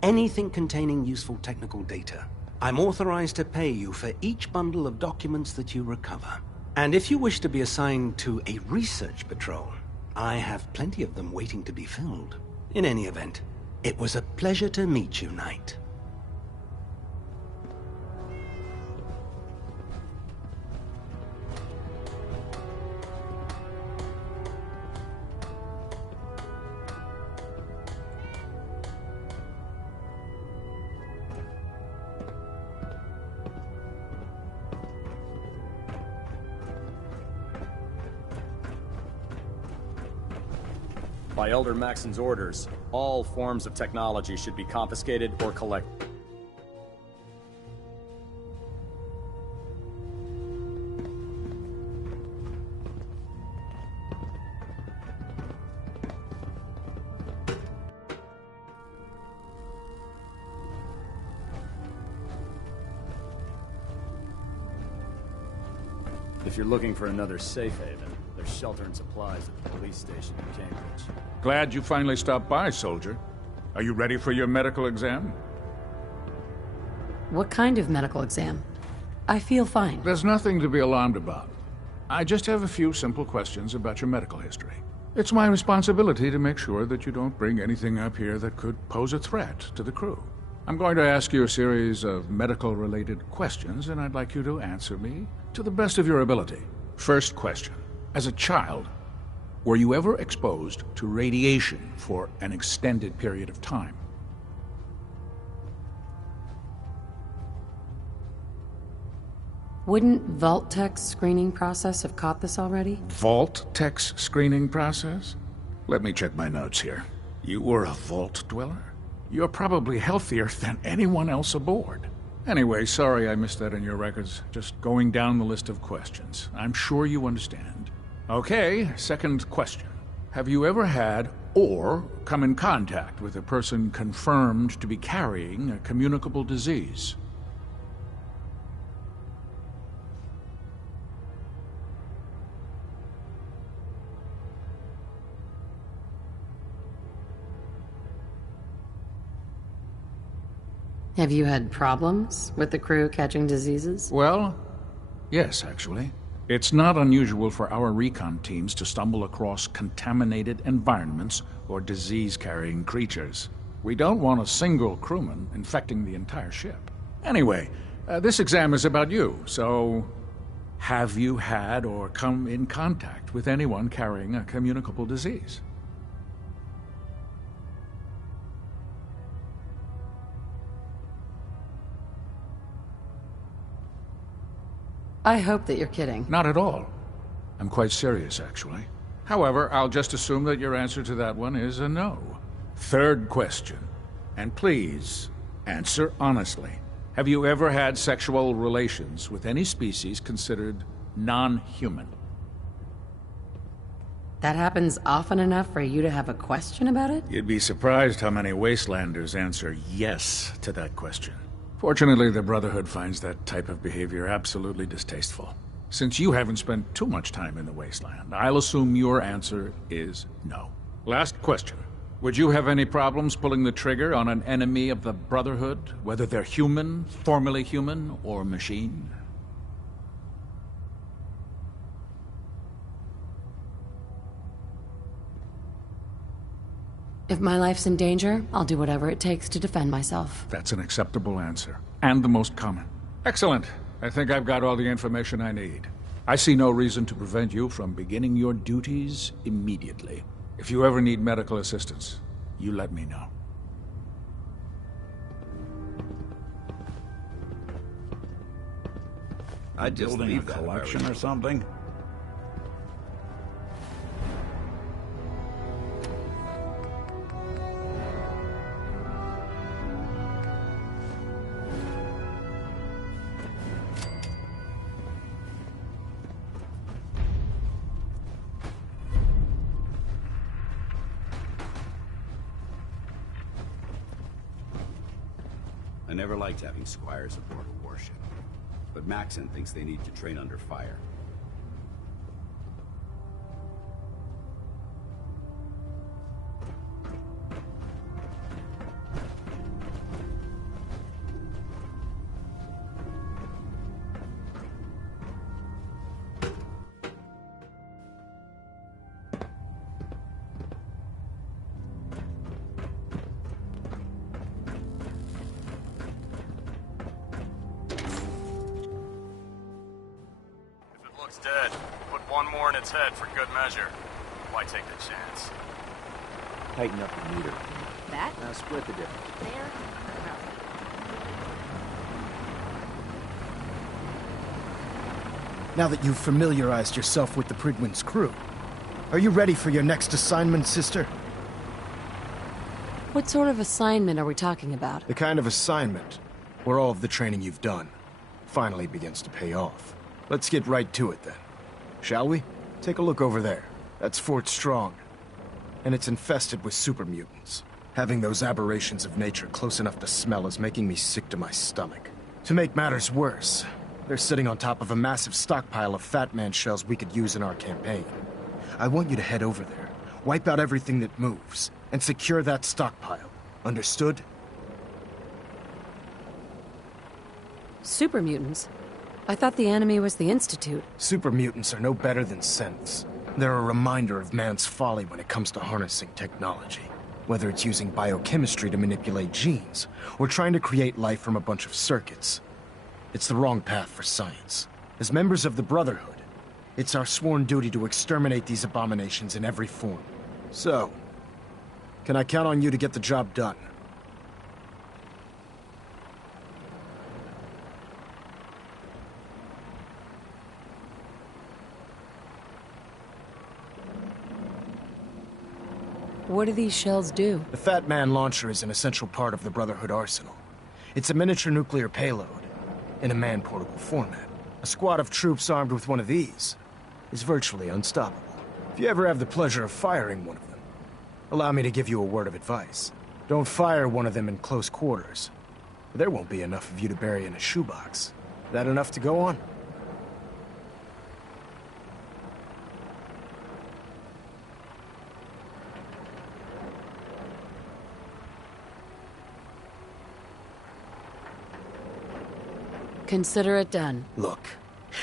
Anything containing useful technical data. I'm authorized to pay you for each bundle of documents that you recover. And if you wish to be assigned to a research patrol, I have plenty of them waiting to be filled. In any event, it was a pleasure to meet you, Knight. By Elder Maxon's orders, all forms of technology should be confiscated or collected. If you're looking for another safe haven, there's shelter and supplies at the police station in Cambridge. Glad you finally stopped by, soldier. Are you ready for your medical exam? What kind of medical exam? I feel fine. There's nothing to be alarmed about. I just have a few simple questions about your medical history. It's my responsibility to make sure that you don't bring anything up here that could pose a threat to the crew. I'm going to ask you a series of medical-related questions, and I'd like you to answer me to the best of your ability. First question. As a child, were you ever exposed to radiation for an extended period of time? Wouldn't Vault-Tech's screening process have caught this already? Vault-Tech's screening process? Let me check my notes here. You were a Vault Dweller? You're probably healthier than anyone else aboard. Anyway, sorry I missed that in your records. Just going down the list of questions. I'm sure you understand. Okay, second question. Have you ever had or come in contact with a person confirmed to be carrying a communicable disease? Have you had problems with the crew catching diseases? Well, yes, actually. It's not unusual for our recon teams to stumble across contaminated environments or disease-carrying creatures. We don't want a single crewman infecting the entire ship. Anyway, this exam is about you, so have you had or come in contact with anyone carrying a communicable disease? I hope that you're kidding. Not at all. I'm quite serious, actually. However, I'll just assume that your answer to that one is a no. Third question. And please, answer honestly. Have you ever had sexual relations with any species considered non-human? That happens often enough for you to have a question about it? You'd be surprised how many Wastelanders answer yes to that question. Fortunately, the Brotherhood finds that type of behavior absolutely distasteful. Since you haven't spent too much time in the Wasteland, I'll assume your answer is no. Last question. Would you have any problems pulling the trigger on an enemy of the Brotherhood, whether they're human, formerly human, or machine? If my life's in danger, I'll do whatever it takes to defend myself. That's an acceptable answer, and the most common. Excellent. I think I've got all the information I need. I see no reason to prevent you from beginning your duties immediately. If you ever need medical assistance, you let me know. I'd just Building leave a that collection or something? I never liked having squires aboard a warship. But Maxon thinks they need to train under fire. Looks dead. Put one more in its head for good measure. Why take the chance? Tighten up the meter. That? Now split the difference. There? Now that you've familiarized yourself with the Prydwen's crew, are you ready for your next assignment, sister? What sort of assignment are we talking about? The kind of assignment where all of the training you've done finally begins to pay off. Let's get right to it then. Shall we? Take a look over there. That's Fort Strong. And it's infested with super mutants. Having those aberrations of nature close enough to smell is making me sick to my stomach. To make matters worse, they're sitting on top of a massive stockpile of Fat Man shells we could use in our campaign. I want you to head over there, wipe out everything that moves, and secure that stockpile. Understood? Super mutants? I thought the enemy was the Institute. Super mutants are no better than synths. They're a reminder of man's folly when it comes to harnessing technology. Whether it's using biochemistry to manipulate genes, or trying to create life from a bunch of circuits. It's the wrong path for science. As members of the Brotherhood, it's our sworn duty to exterminate these abominations in every form. So, can I count on you to get the job done? What do these shells do? The Fat Man launcher is an essential part of the Brotherhood arsenal. It's a miniature nuclear payload, in a man-portable format. A squad of troops armed with one of these is virtually unstoppable. If you ever have the pleasure of firing one of them, allow me to give you a word of advice. Don't fire one of them in close quarters. There won't be enough of you to bury in a shoebox. That enough to go on? Consider it done. Look,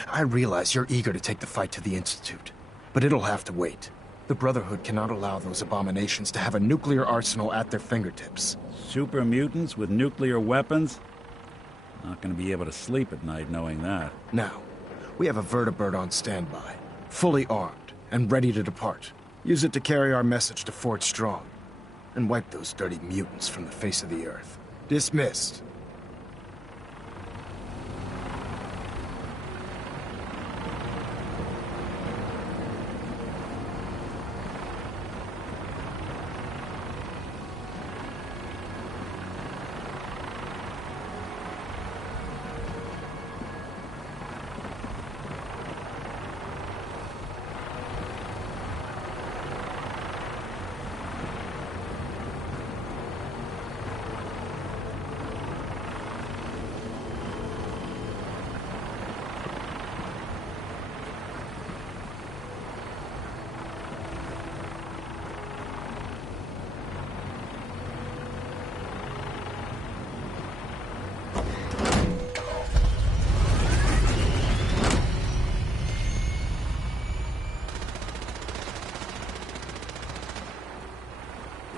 I realize you're eager to take the fight to the Institute, but it'll have to wait. The Brotherhood cannot allow those abominations to have a nuclear arsenal at their fingertips. Super mutants with nuclear weapons? Not gonna be able to sleep at night knowing that. Now, we have a vertibird on standby, fully armed and ready to depart. Use it to carry our message to Fort Strong, and wipe those dirty mutants from the face of the earth. Dismissed.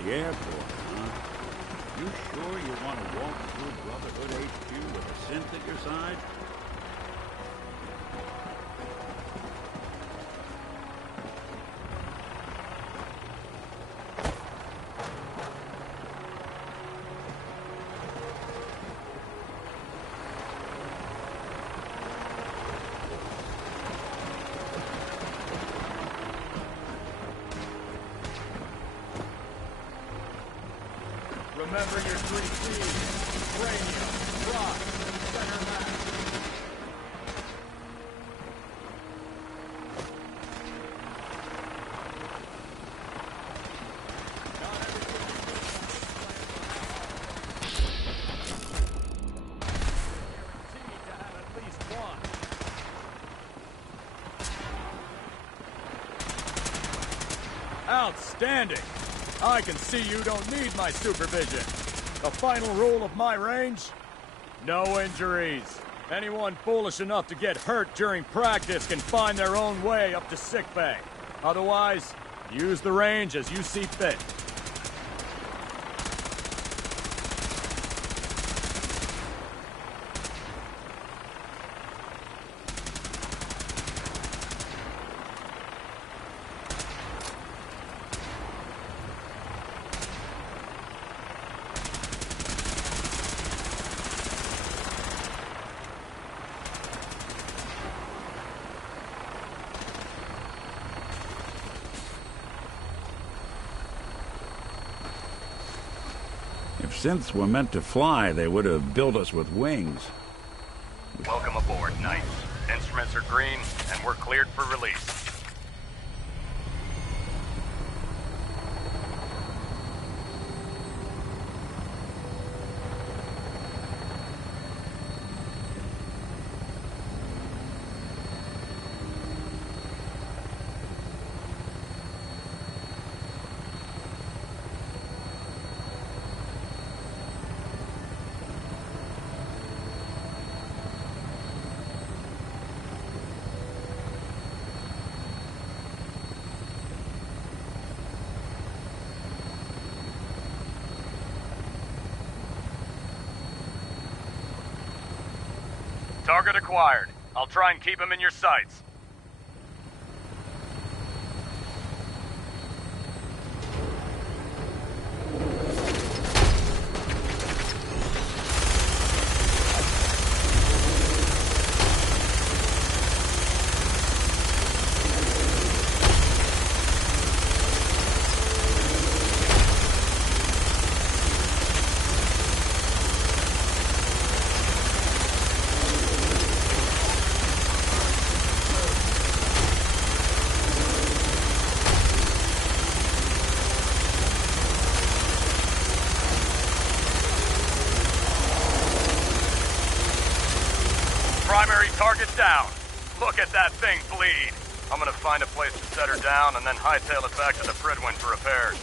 The airport, huh? You sure you want to walk through Brotherhood HQ with a synth at your side? Remember your 3 C's. Cranium, rock, center mass. Outstanding! I can see you don't need my supervision. The final rule of my range? No injuries. Anyone foolish enough to get hurt during practice can find their own way up to sickbay. Otherwise, use the range as you see fit. If synths were meant to fly, they would have built us with wings. Welcome aboard, Knights. Instruments are green, and we're cleared for release. Target acquired. I'll try and keep him in your sights. Primary target down. Look at that thing bleed. I'm gonna find a place to set her down and then hightail it back to the Prydwen for repairs.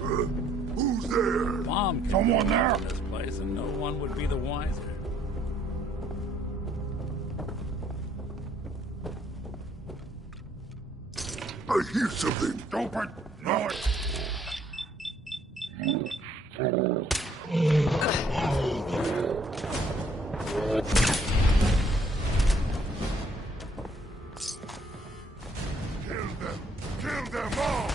Who's there? Bomb Someone there? in this place, and no one would be the wiser. I hear something. Stupid noise. Kill them. Kill them all.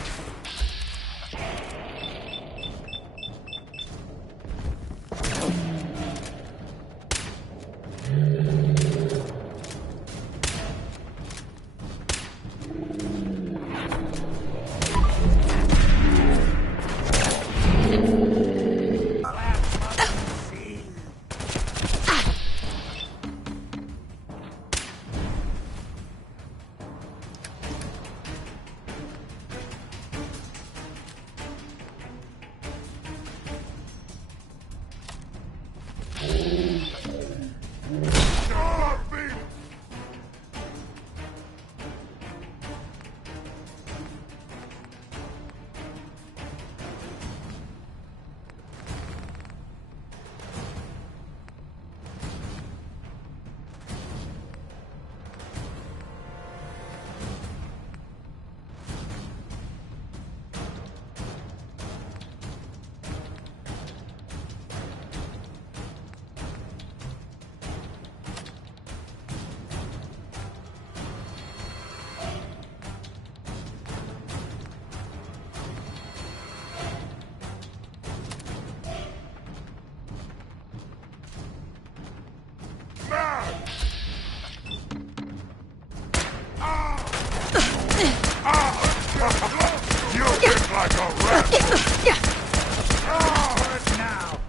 You look like a rat! Oh, it's now!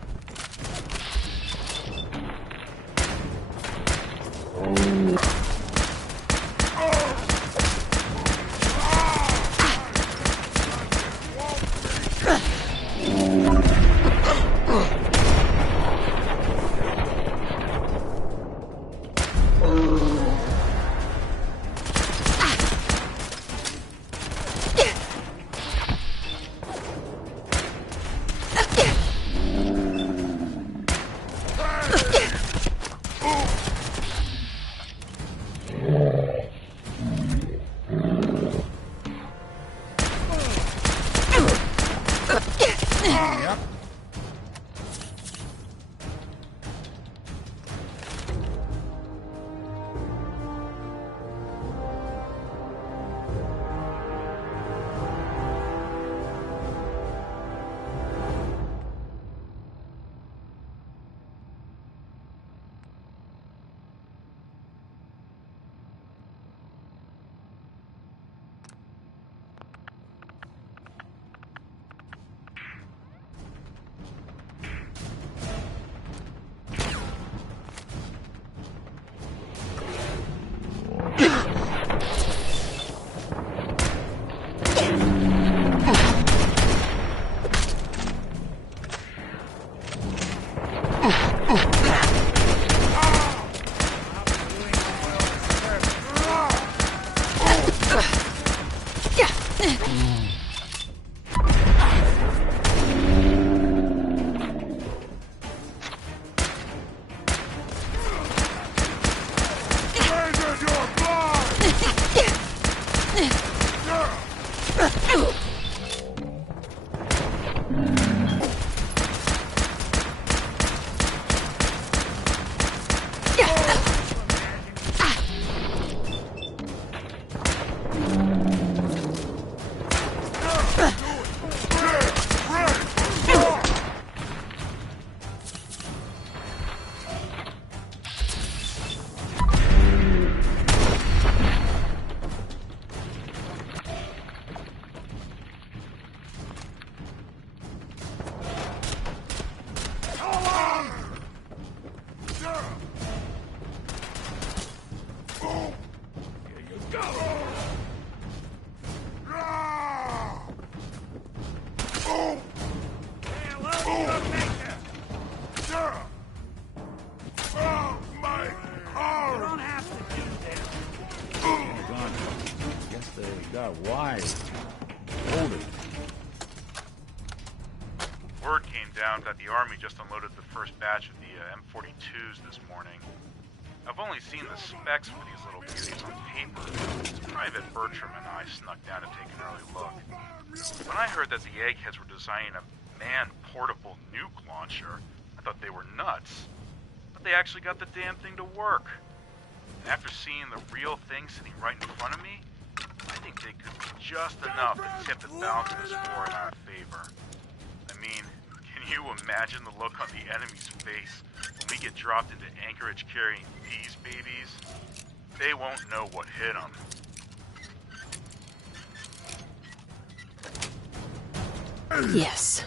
Guess they got wise. Hold it. Word came down that the Army just unloaded the first batch of the M42s this morning. I've only seen the specs for these little beauties on paper. Private Bertram and I snuck down to take an early look. When I heard that the Eggheads were designing a man-portable nuke launcher, I thought they were nuts. But they actually got the damn thing to work. And after seeing the real thing sitting right in front of me, I think they could be just enough to tip the balance of this war in our favor. I mean, can you imagine the look on the enemy's face when we get dropped into Anchorage carrying these babies? They won't know what hit them. Yes.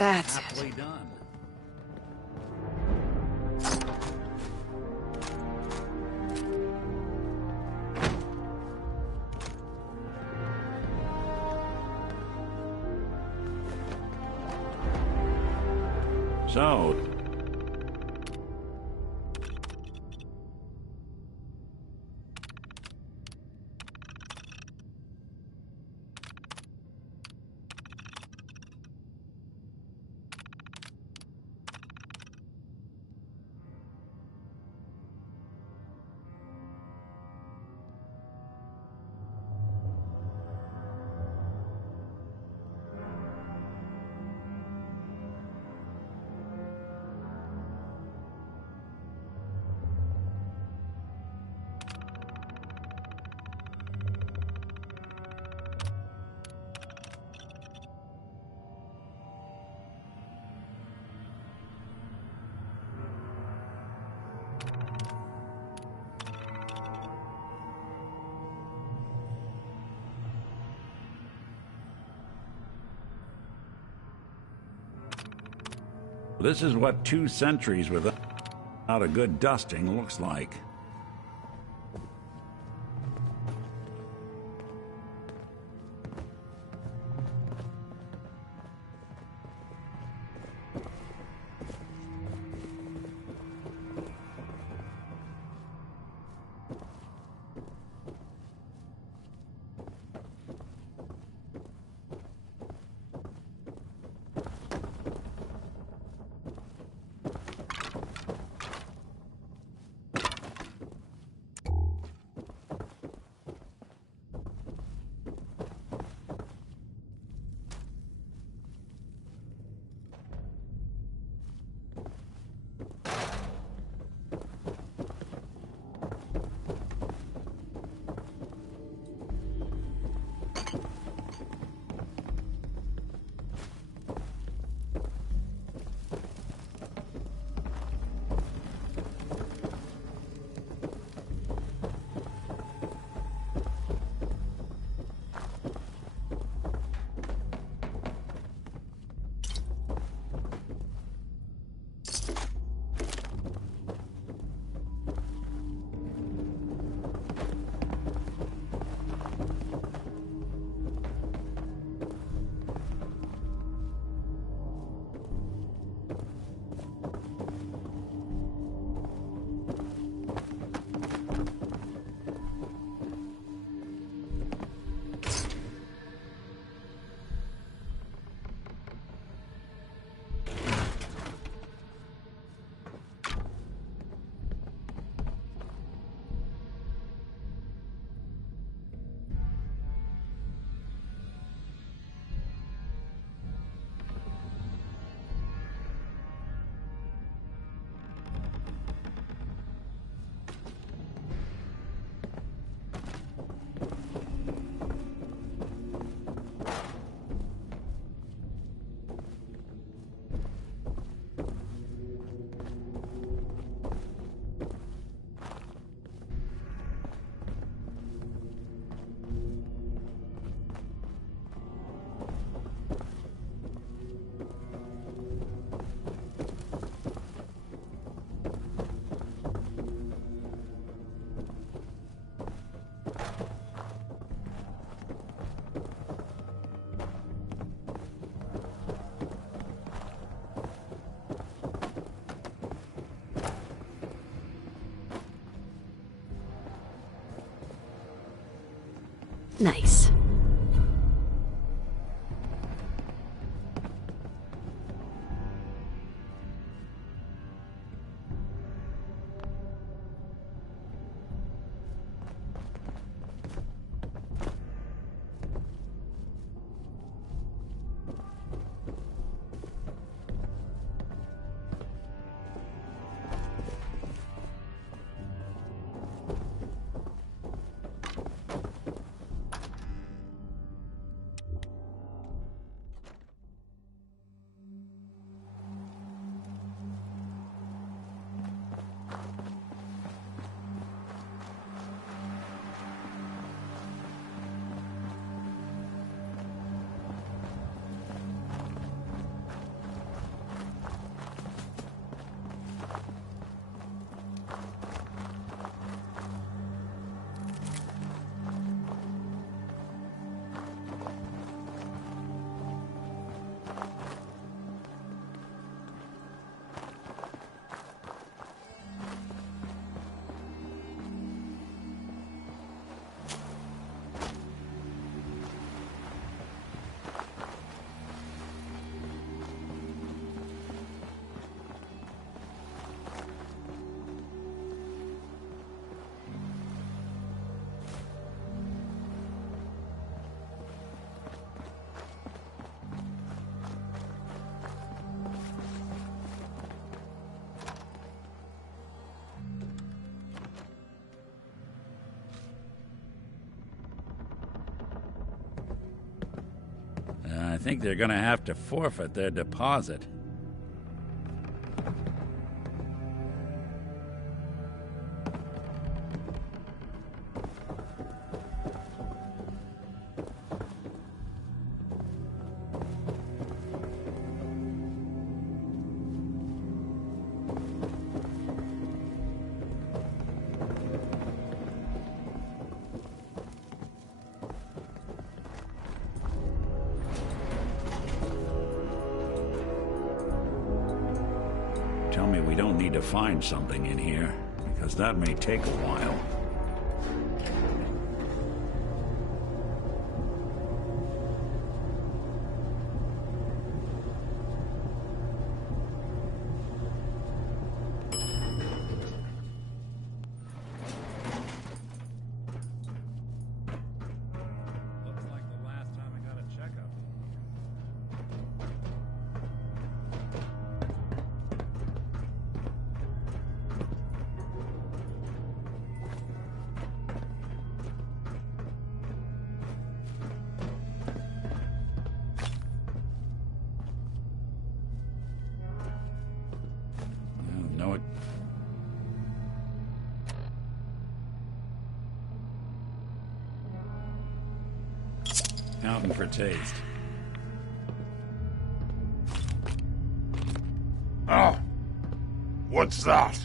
That's it. Aptly done. So, this is what 2 centuries without a good dusting looks like. Nice. think they're gonna have to forfeit their deposit. Tell me we don't need to find something in here, because that may take a while. No, it... Out for taste. Oh! What's that?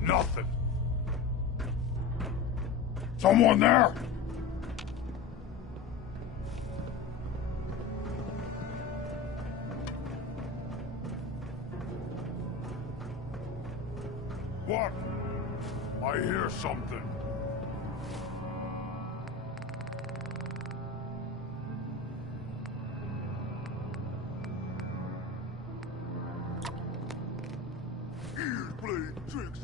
Nothing. Someone there? What? I hear something. Ears playing tricks.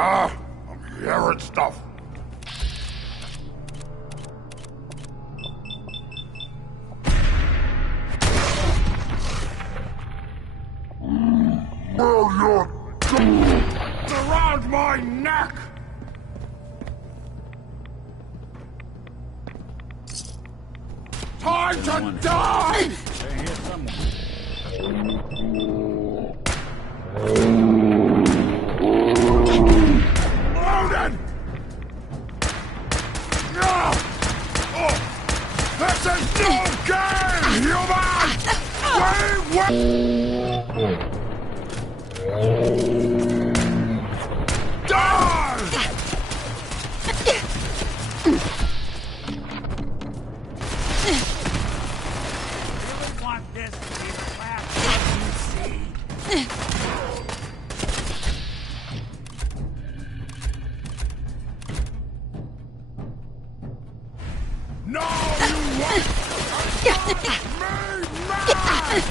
Ah, I'm hearing stuff. Well, you're around my neck. Time to die! I hear someone. Loaded! No! Oh! This is no game, human! Wait! Die! Really want this to be the last one you see. No, you won't! Me mad!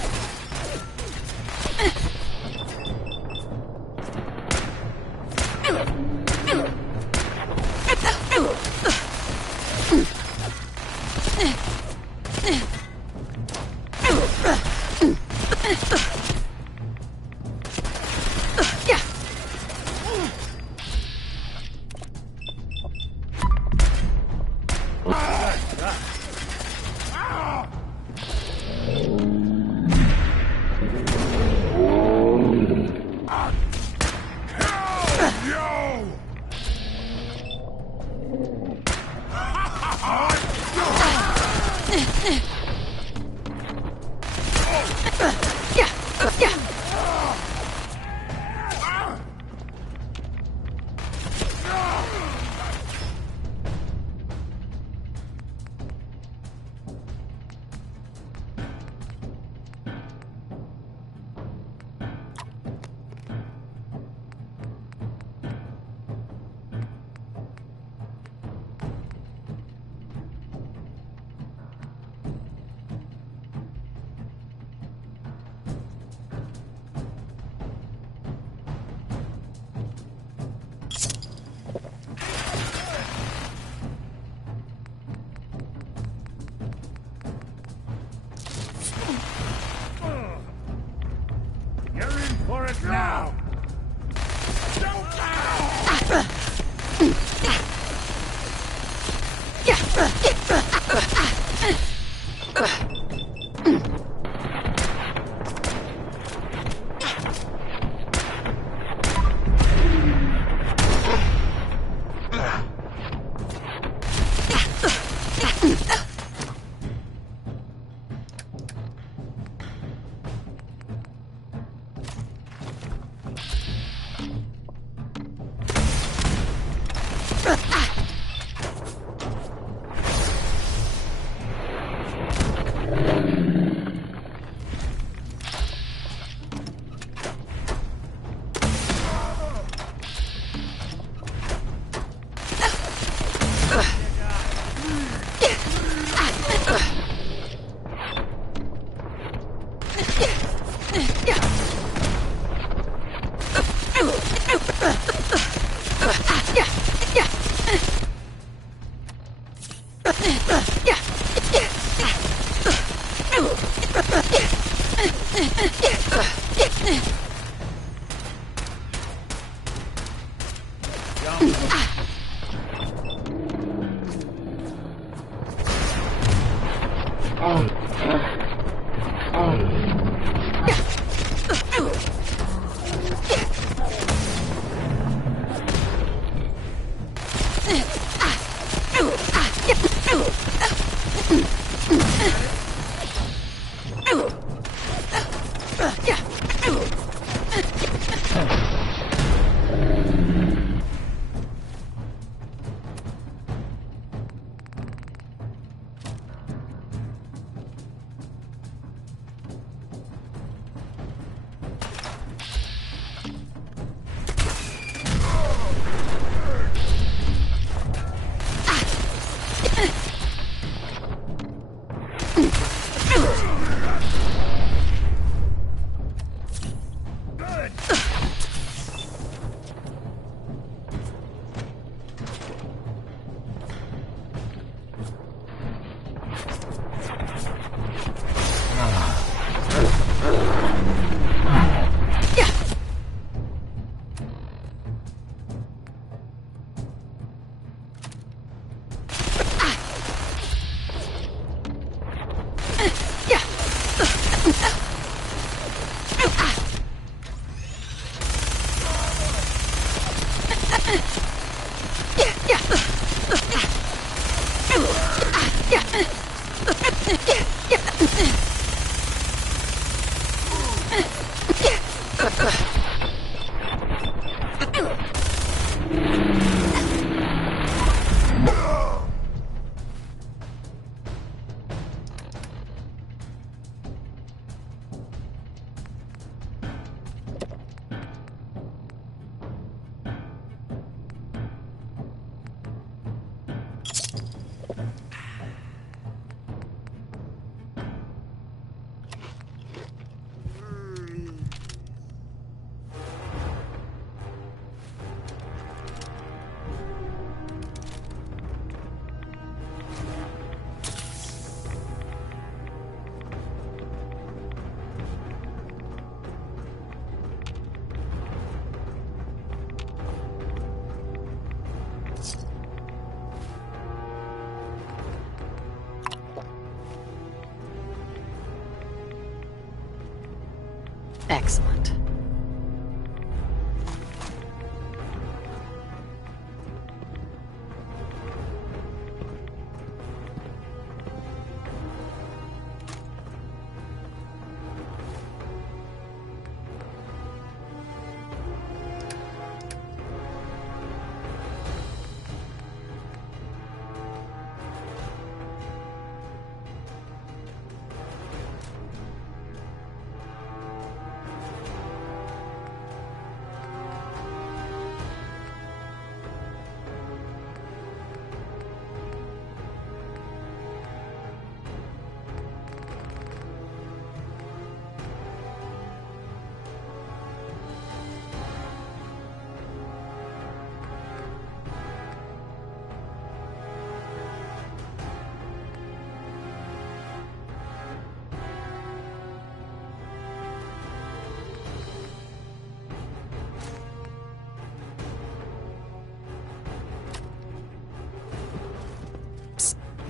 Excellent.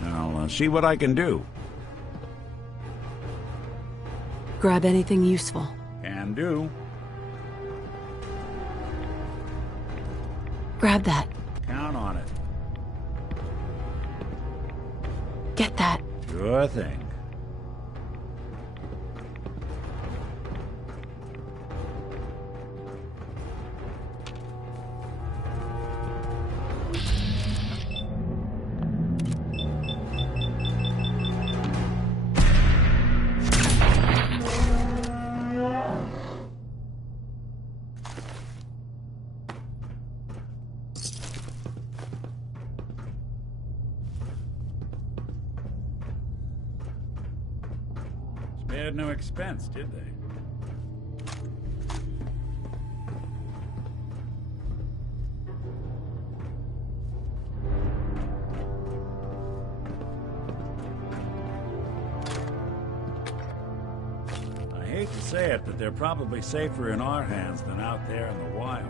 I'll see what I can do. Grab anything useful. Can do. Grab that. Count on it. Get that. Sure thing. Spared no expense, did they? I hate to say it, but they're probably safer in our hands than out there in the wild.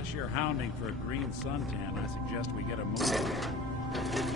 Unless you're hounding for a green suntan, I suggest we get a move.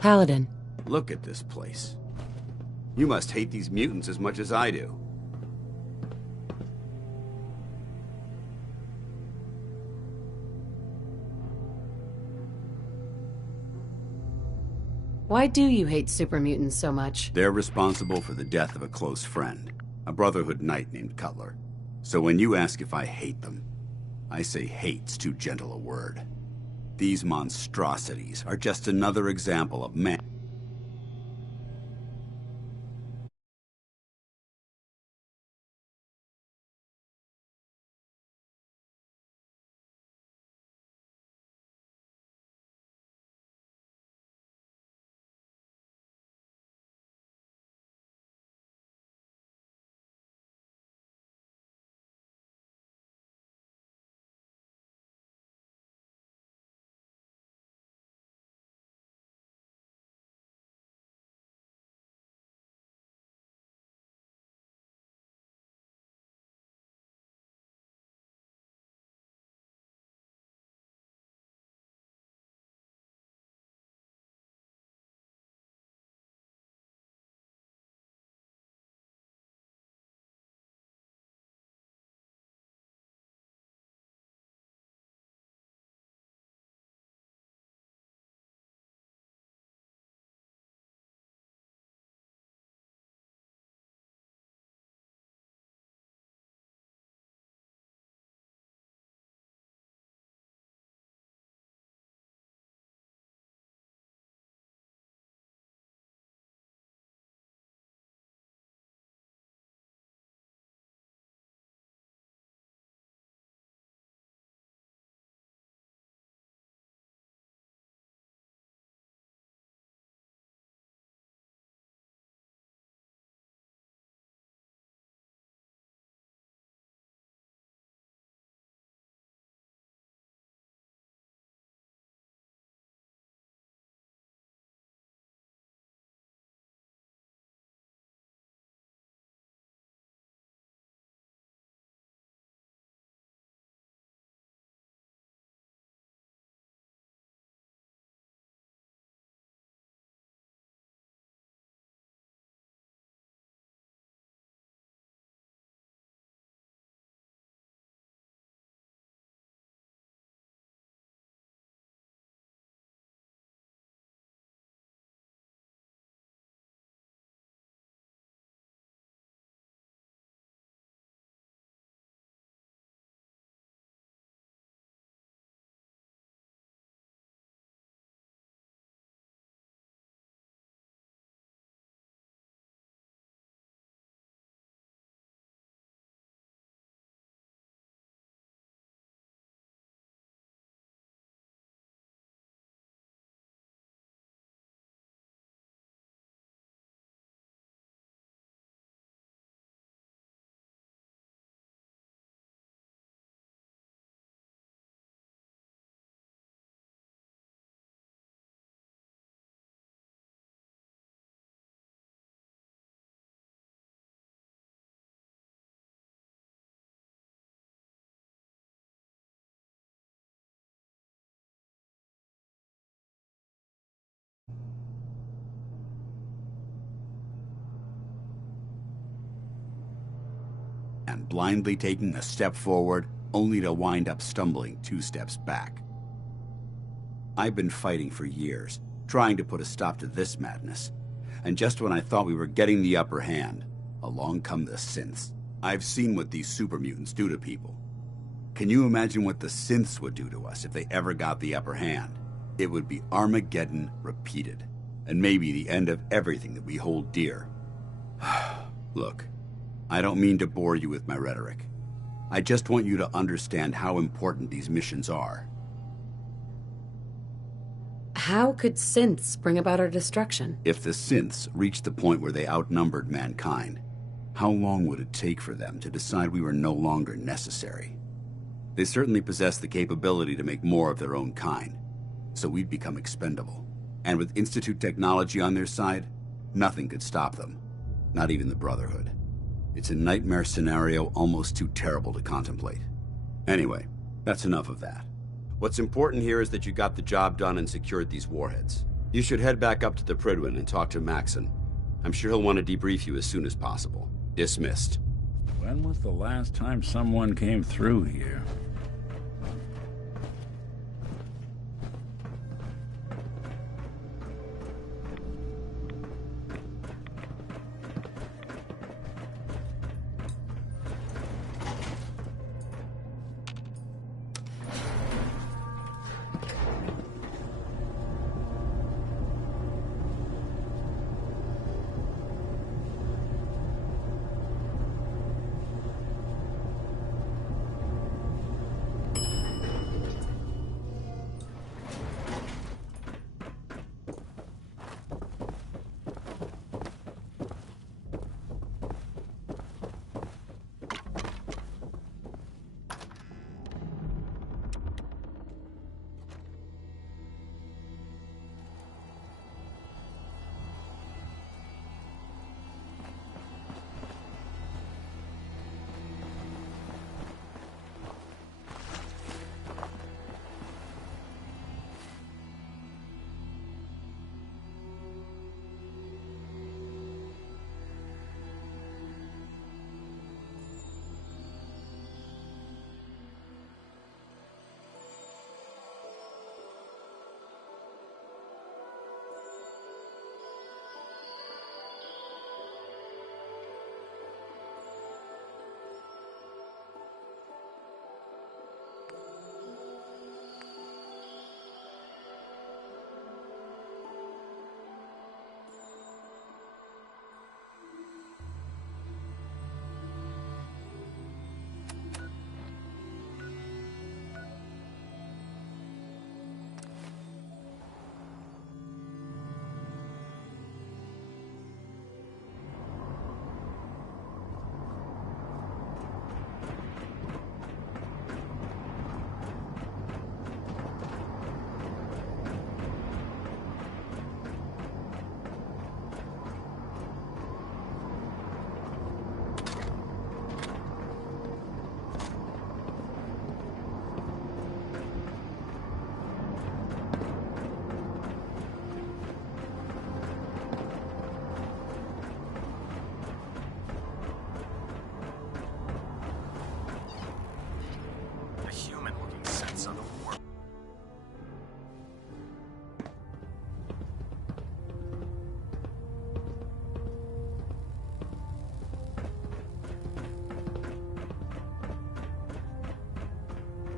Paladin. Look at this place. You must hate these mutants as much as I do. Why do you hate super mutants so much? They're responsible for the death of a close friend, a Brotherhood knight named Cutler. So when you ask if I hate them, I say hate's too gentle a word. These monstrosities are just another example of man. and blindly taking a step forward, only to wind up stumbling 2 steps back. I've been fighting for years, trying to put a stop to this madness. And just when I thought we were getting the upper hand, along come the synths. I've seen what these super mutants do to people. Can you imagine what the synths would do to us if they ever got the upper hand? It would be Armageddon repeated, and maybe the end of everything that we hold dear. Look, I don't mean to bore you with my rhetoric. I just want you to understand how important these missions are. How could synths bring about our destruction? If the synths reached the point where they outnumbered mankind, how long would it take for them to decide we were no longer necessary? They certainly possess the capability to make more of their own kind, so we'd become expendable. And with Institute technology on their side, nothing could stop them. Not even the Brotherhood. It's a nightmare scenario almost too terrible to contemplate. Anyway, that's enough of that. What's important here is that you got the job done and secured these warheads. You should head back up to the Prydwen and talk to Maxon. I'm sure he'll want to debrief you as soon as possible. Dismissed. When was the last time someone came through here?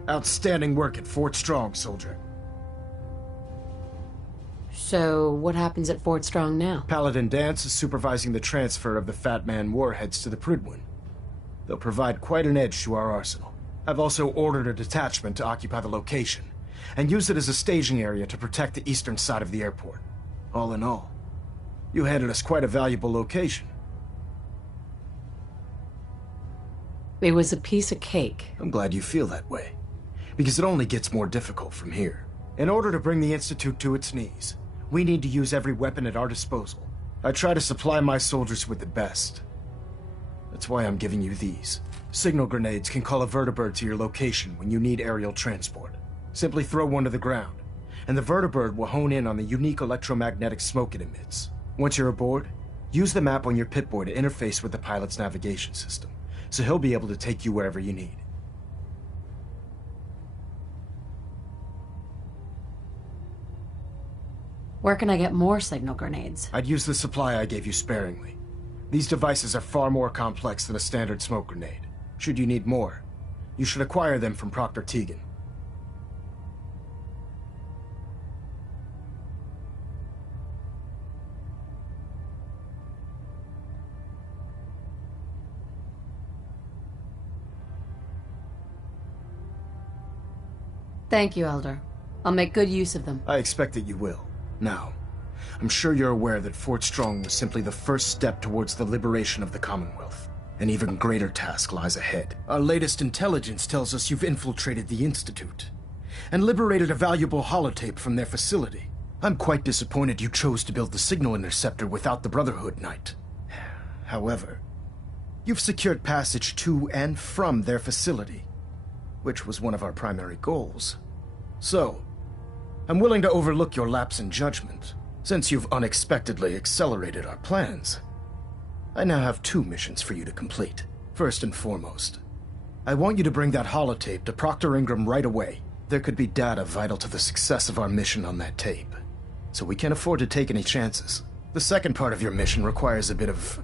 Outstanding work at Fort Strong, soldier. So, what happens at Fort Strong now? Paladin Danse is supervising the transfer of the Fat Man warheads to the Prydwen. They'll provide quite an edge to our arsenal. I've also ordered a detachment to occupy the location, and use it as a staging area to protect the eastern side of the airport. All in all, you handed us quite a valuable location. It was a piece of cake. I'm glad you feel that way, because it only gets more difficult from here. In order to bring the Institute to its knees, we need to use every weapon at our disposal. I try to supply my soldiers with the best. That's why I'm giving you these. Signal grenades can call a vertibird to your location when you need aerial transport. Simply throw one to the ground, and the vertibird will hone in on the unique electromagnetic smoke it emits. Once you're aboard, use the map on your Pip-Boy to interface with the pilot's navigation system. so he'll be able to take you wherever you need. Where can I get more signal grenades? I'd use the supply I gave you sparingly. These devices are far more complex than a standard smoke grenade. Should you need more, you should acquire them from Proctor Tegan. Thank you, Elder. I'll make good use of them. I expect that you will. Now, I'm sure you're aware that Fort Strong was simply the first step towards the liberation of the Commonwealth. An even greater task lies ahead. Our latest intelligence tells us you've infiltrated the Institute and liberated a valuable holotape from their facility. I'm quite disappointed you chose to build the signal interceptor without the Brotherhood Knight. However, you've secured passage to and from their facility, which was one of our primary goals. So, I'm willing to overlook your lapse in judgment, since you've unexpectedly accelerated our plans. I now have 2 missions for you to complete. First and foremost, I want you to bring that holotape to Proctor Ingram right away. There could be data vital to the success of our mission on that tape, so we can't afford to take any chances. The second part of your mission requires a bit of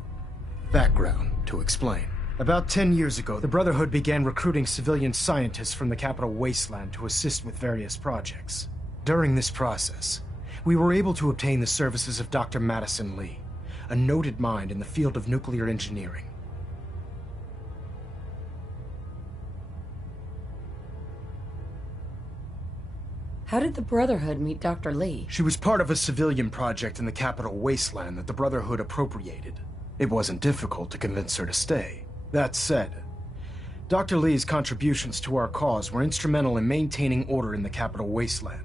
background to explain. About 10 years ago, the Brotherhood began recruiting civilian scientists from the capital wasteland to assist with various projects. During this process, we were able to obtain the services of Dr. Madison Lee, a noted mind in the field of nuclear engineering. How did the Brotherhood meet Dr. Lee? She was part of a civilian project in the capital wasteland that the Brotherhood appropriated. It wasn't difficult to convince her to stay. That said, Dr. Lee's contributions to our cause were instrumental in maintaining order in the capital wasteland.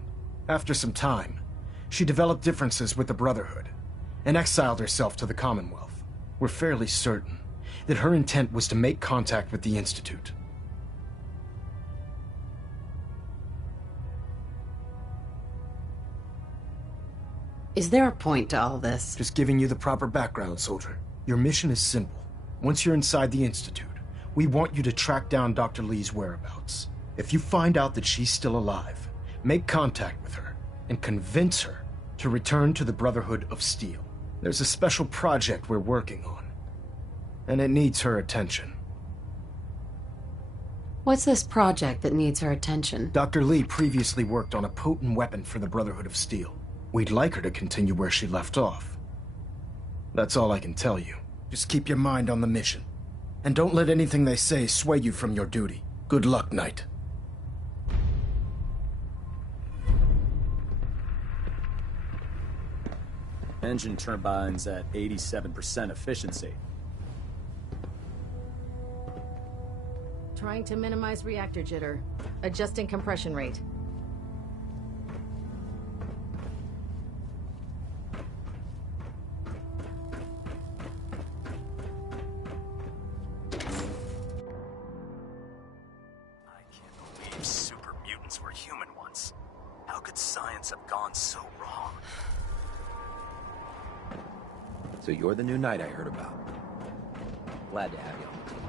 After some time, she developed differences with the Brotherhood and exiled herself to the Commonwealth. We're fairly certain that her intent was to make contact with the Institute. Is there a point to all this? Just giving you the proper background, soldier. Your mission is simple. Once you're inside the Institute, we want you to track down Dr. Lee's whereabouts. If you find out that she's still alive, make contact with her and convince her to return to the Brotherhood of Steel. There's a special project we're working on, and it needs her attention. What's this project that needs her attention? Dr. Lee previously worked on a potent weapon for the Brotherhood of Steel. We'd like her to continue where she left off. That's all I can tell you. Just keep your mind on the mission, and don't let anything they say sway you from your duty. Good luck, Knight. Engine turbines at 87% efficiency. Trying to minimize reactor jitter. Adjusting compression rate. Super mutants were human once. How could science have gone so wrong? So you're the new knight I heard about. Glad to have you on the team.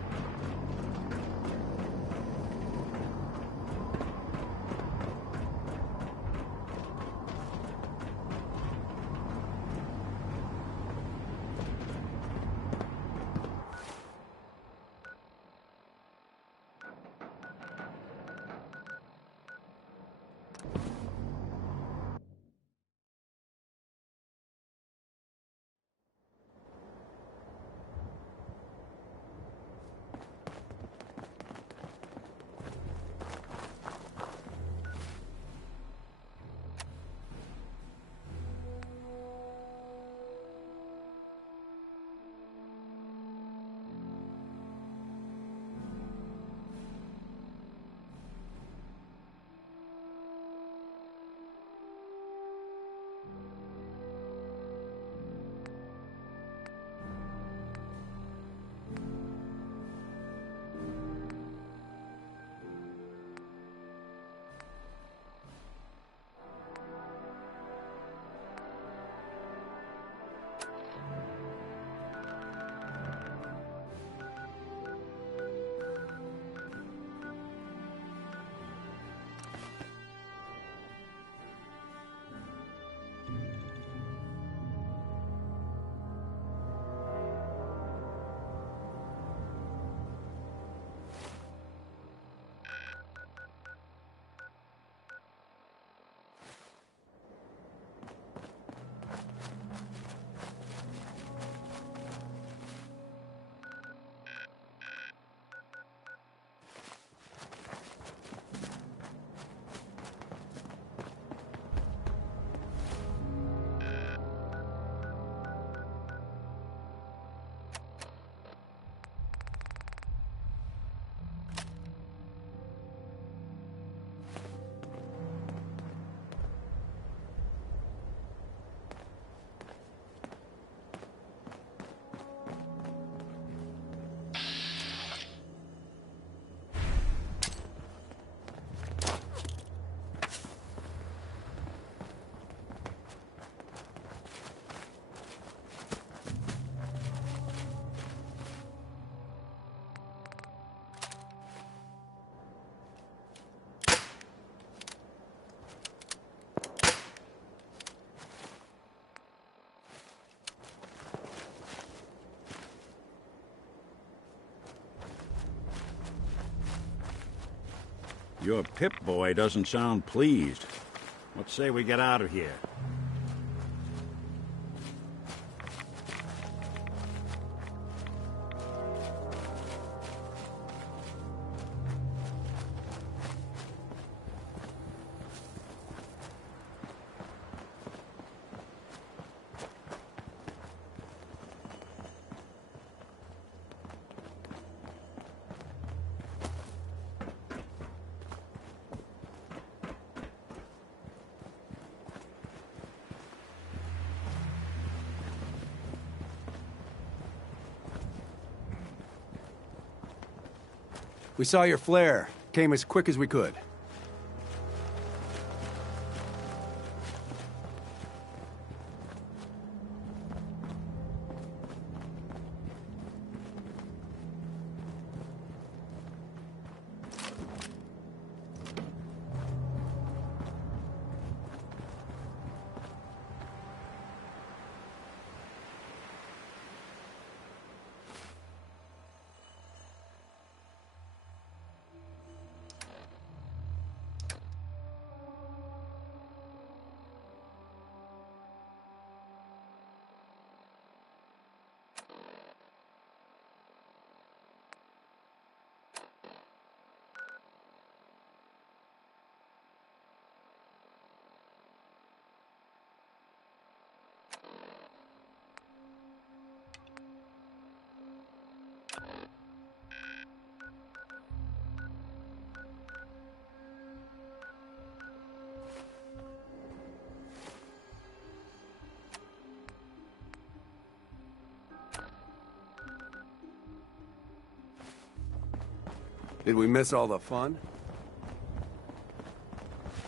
Your Pip-Boy doesn't sound pleased. Let's say we get out of here. We saw your flare. Came as quick as we could. Did we miss all the fun?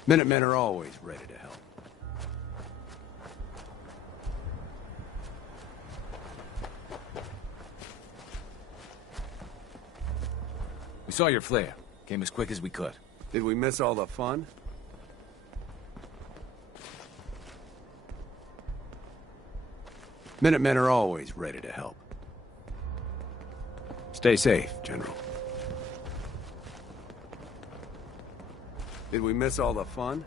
Minutemen are always ready to help. We saw your flare. Came as quick as we could. Did we miss all the fun? Minutemen are always ready to help. Stay safe, General. Did we miss all the fun?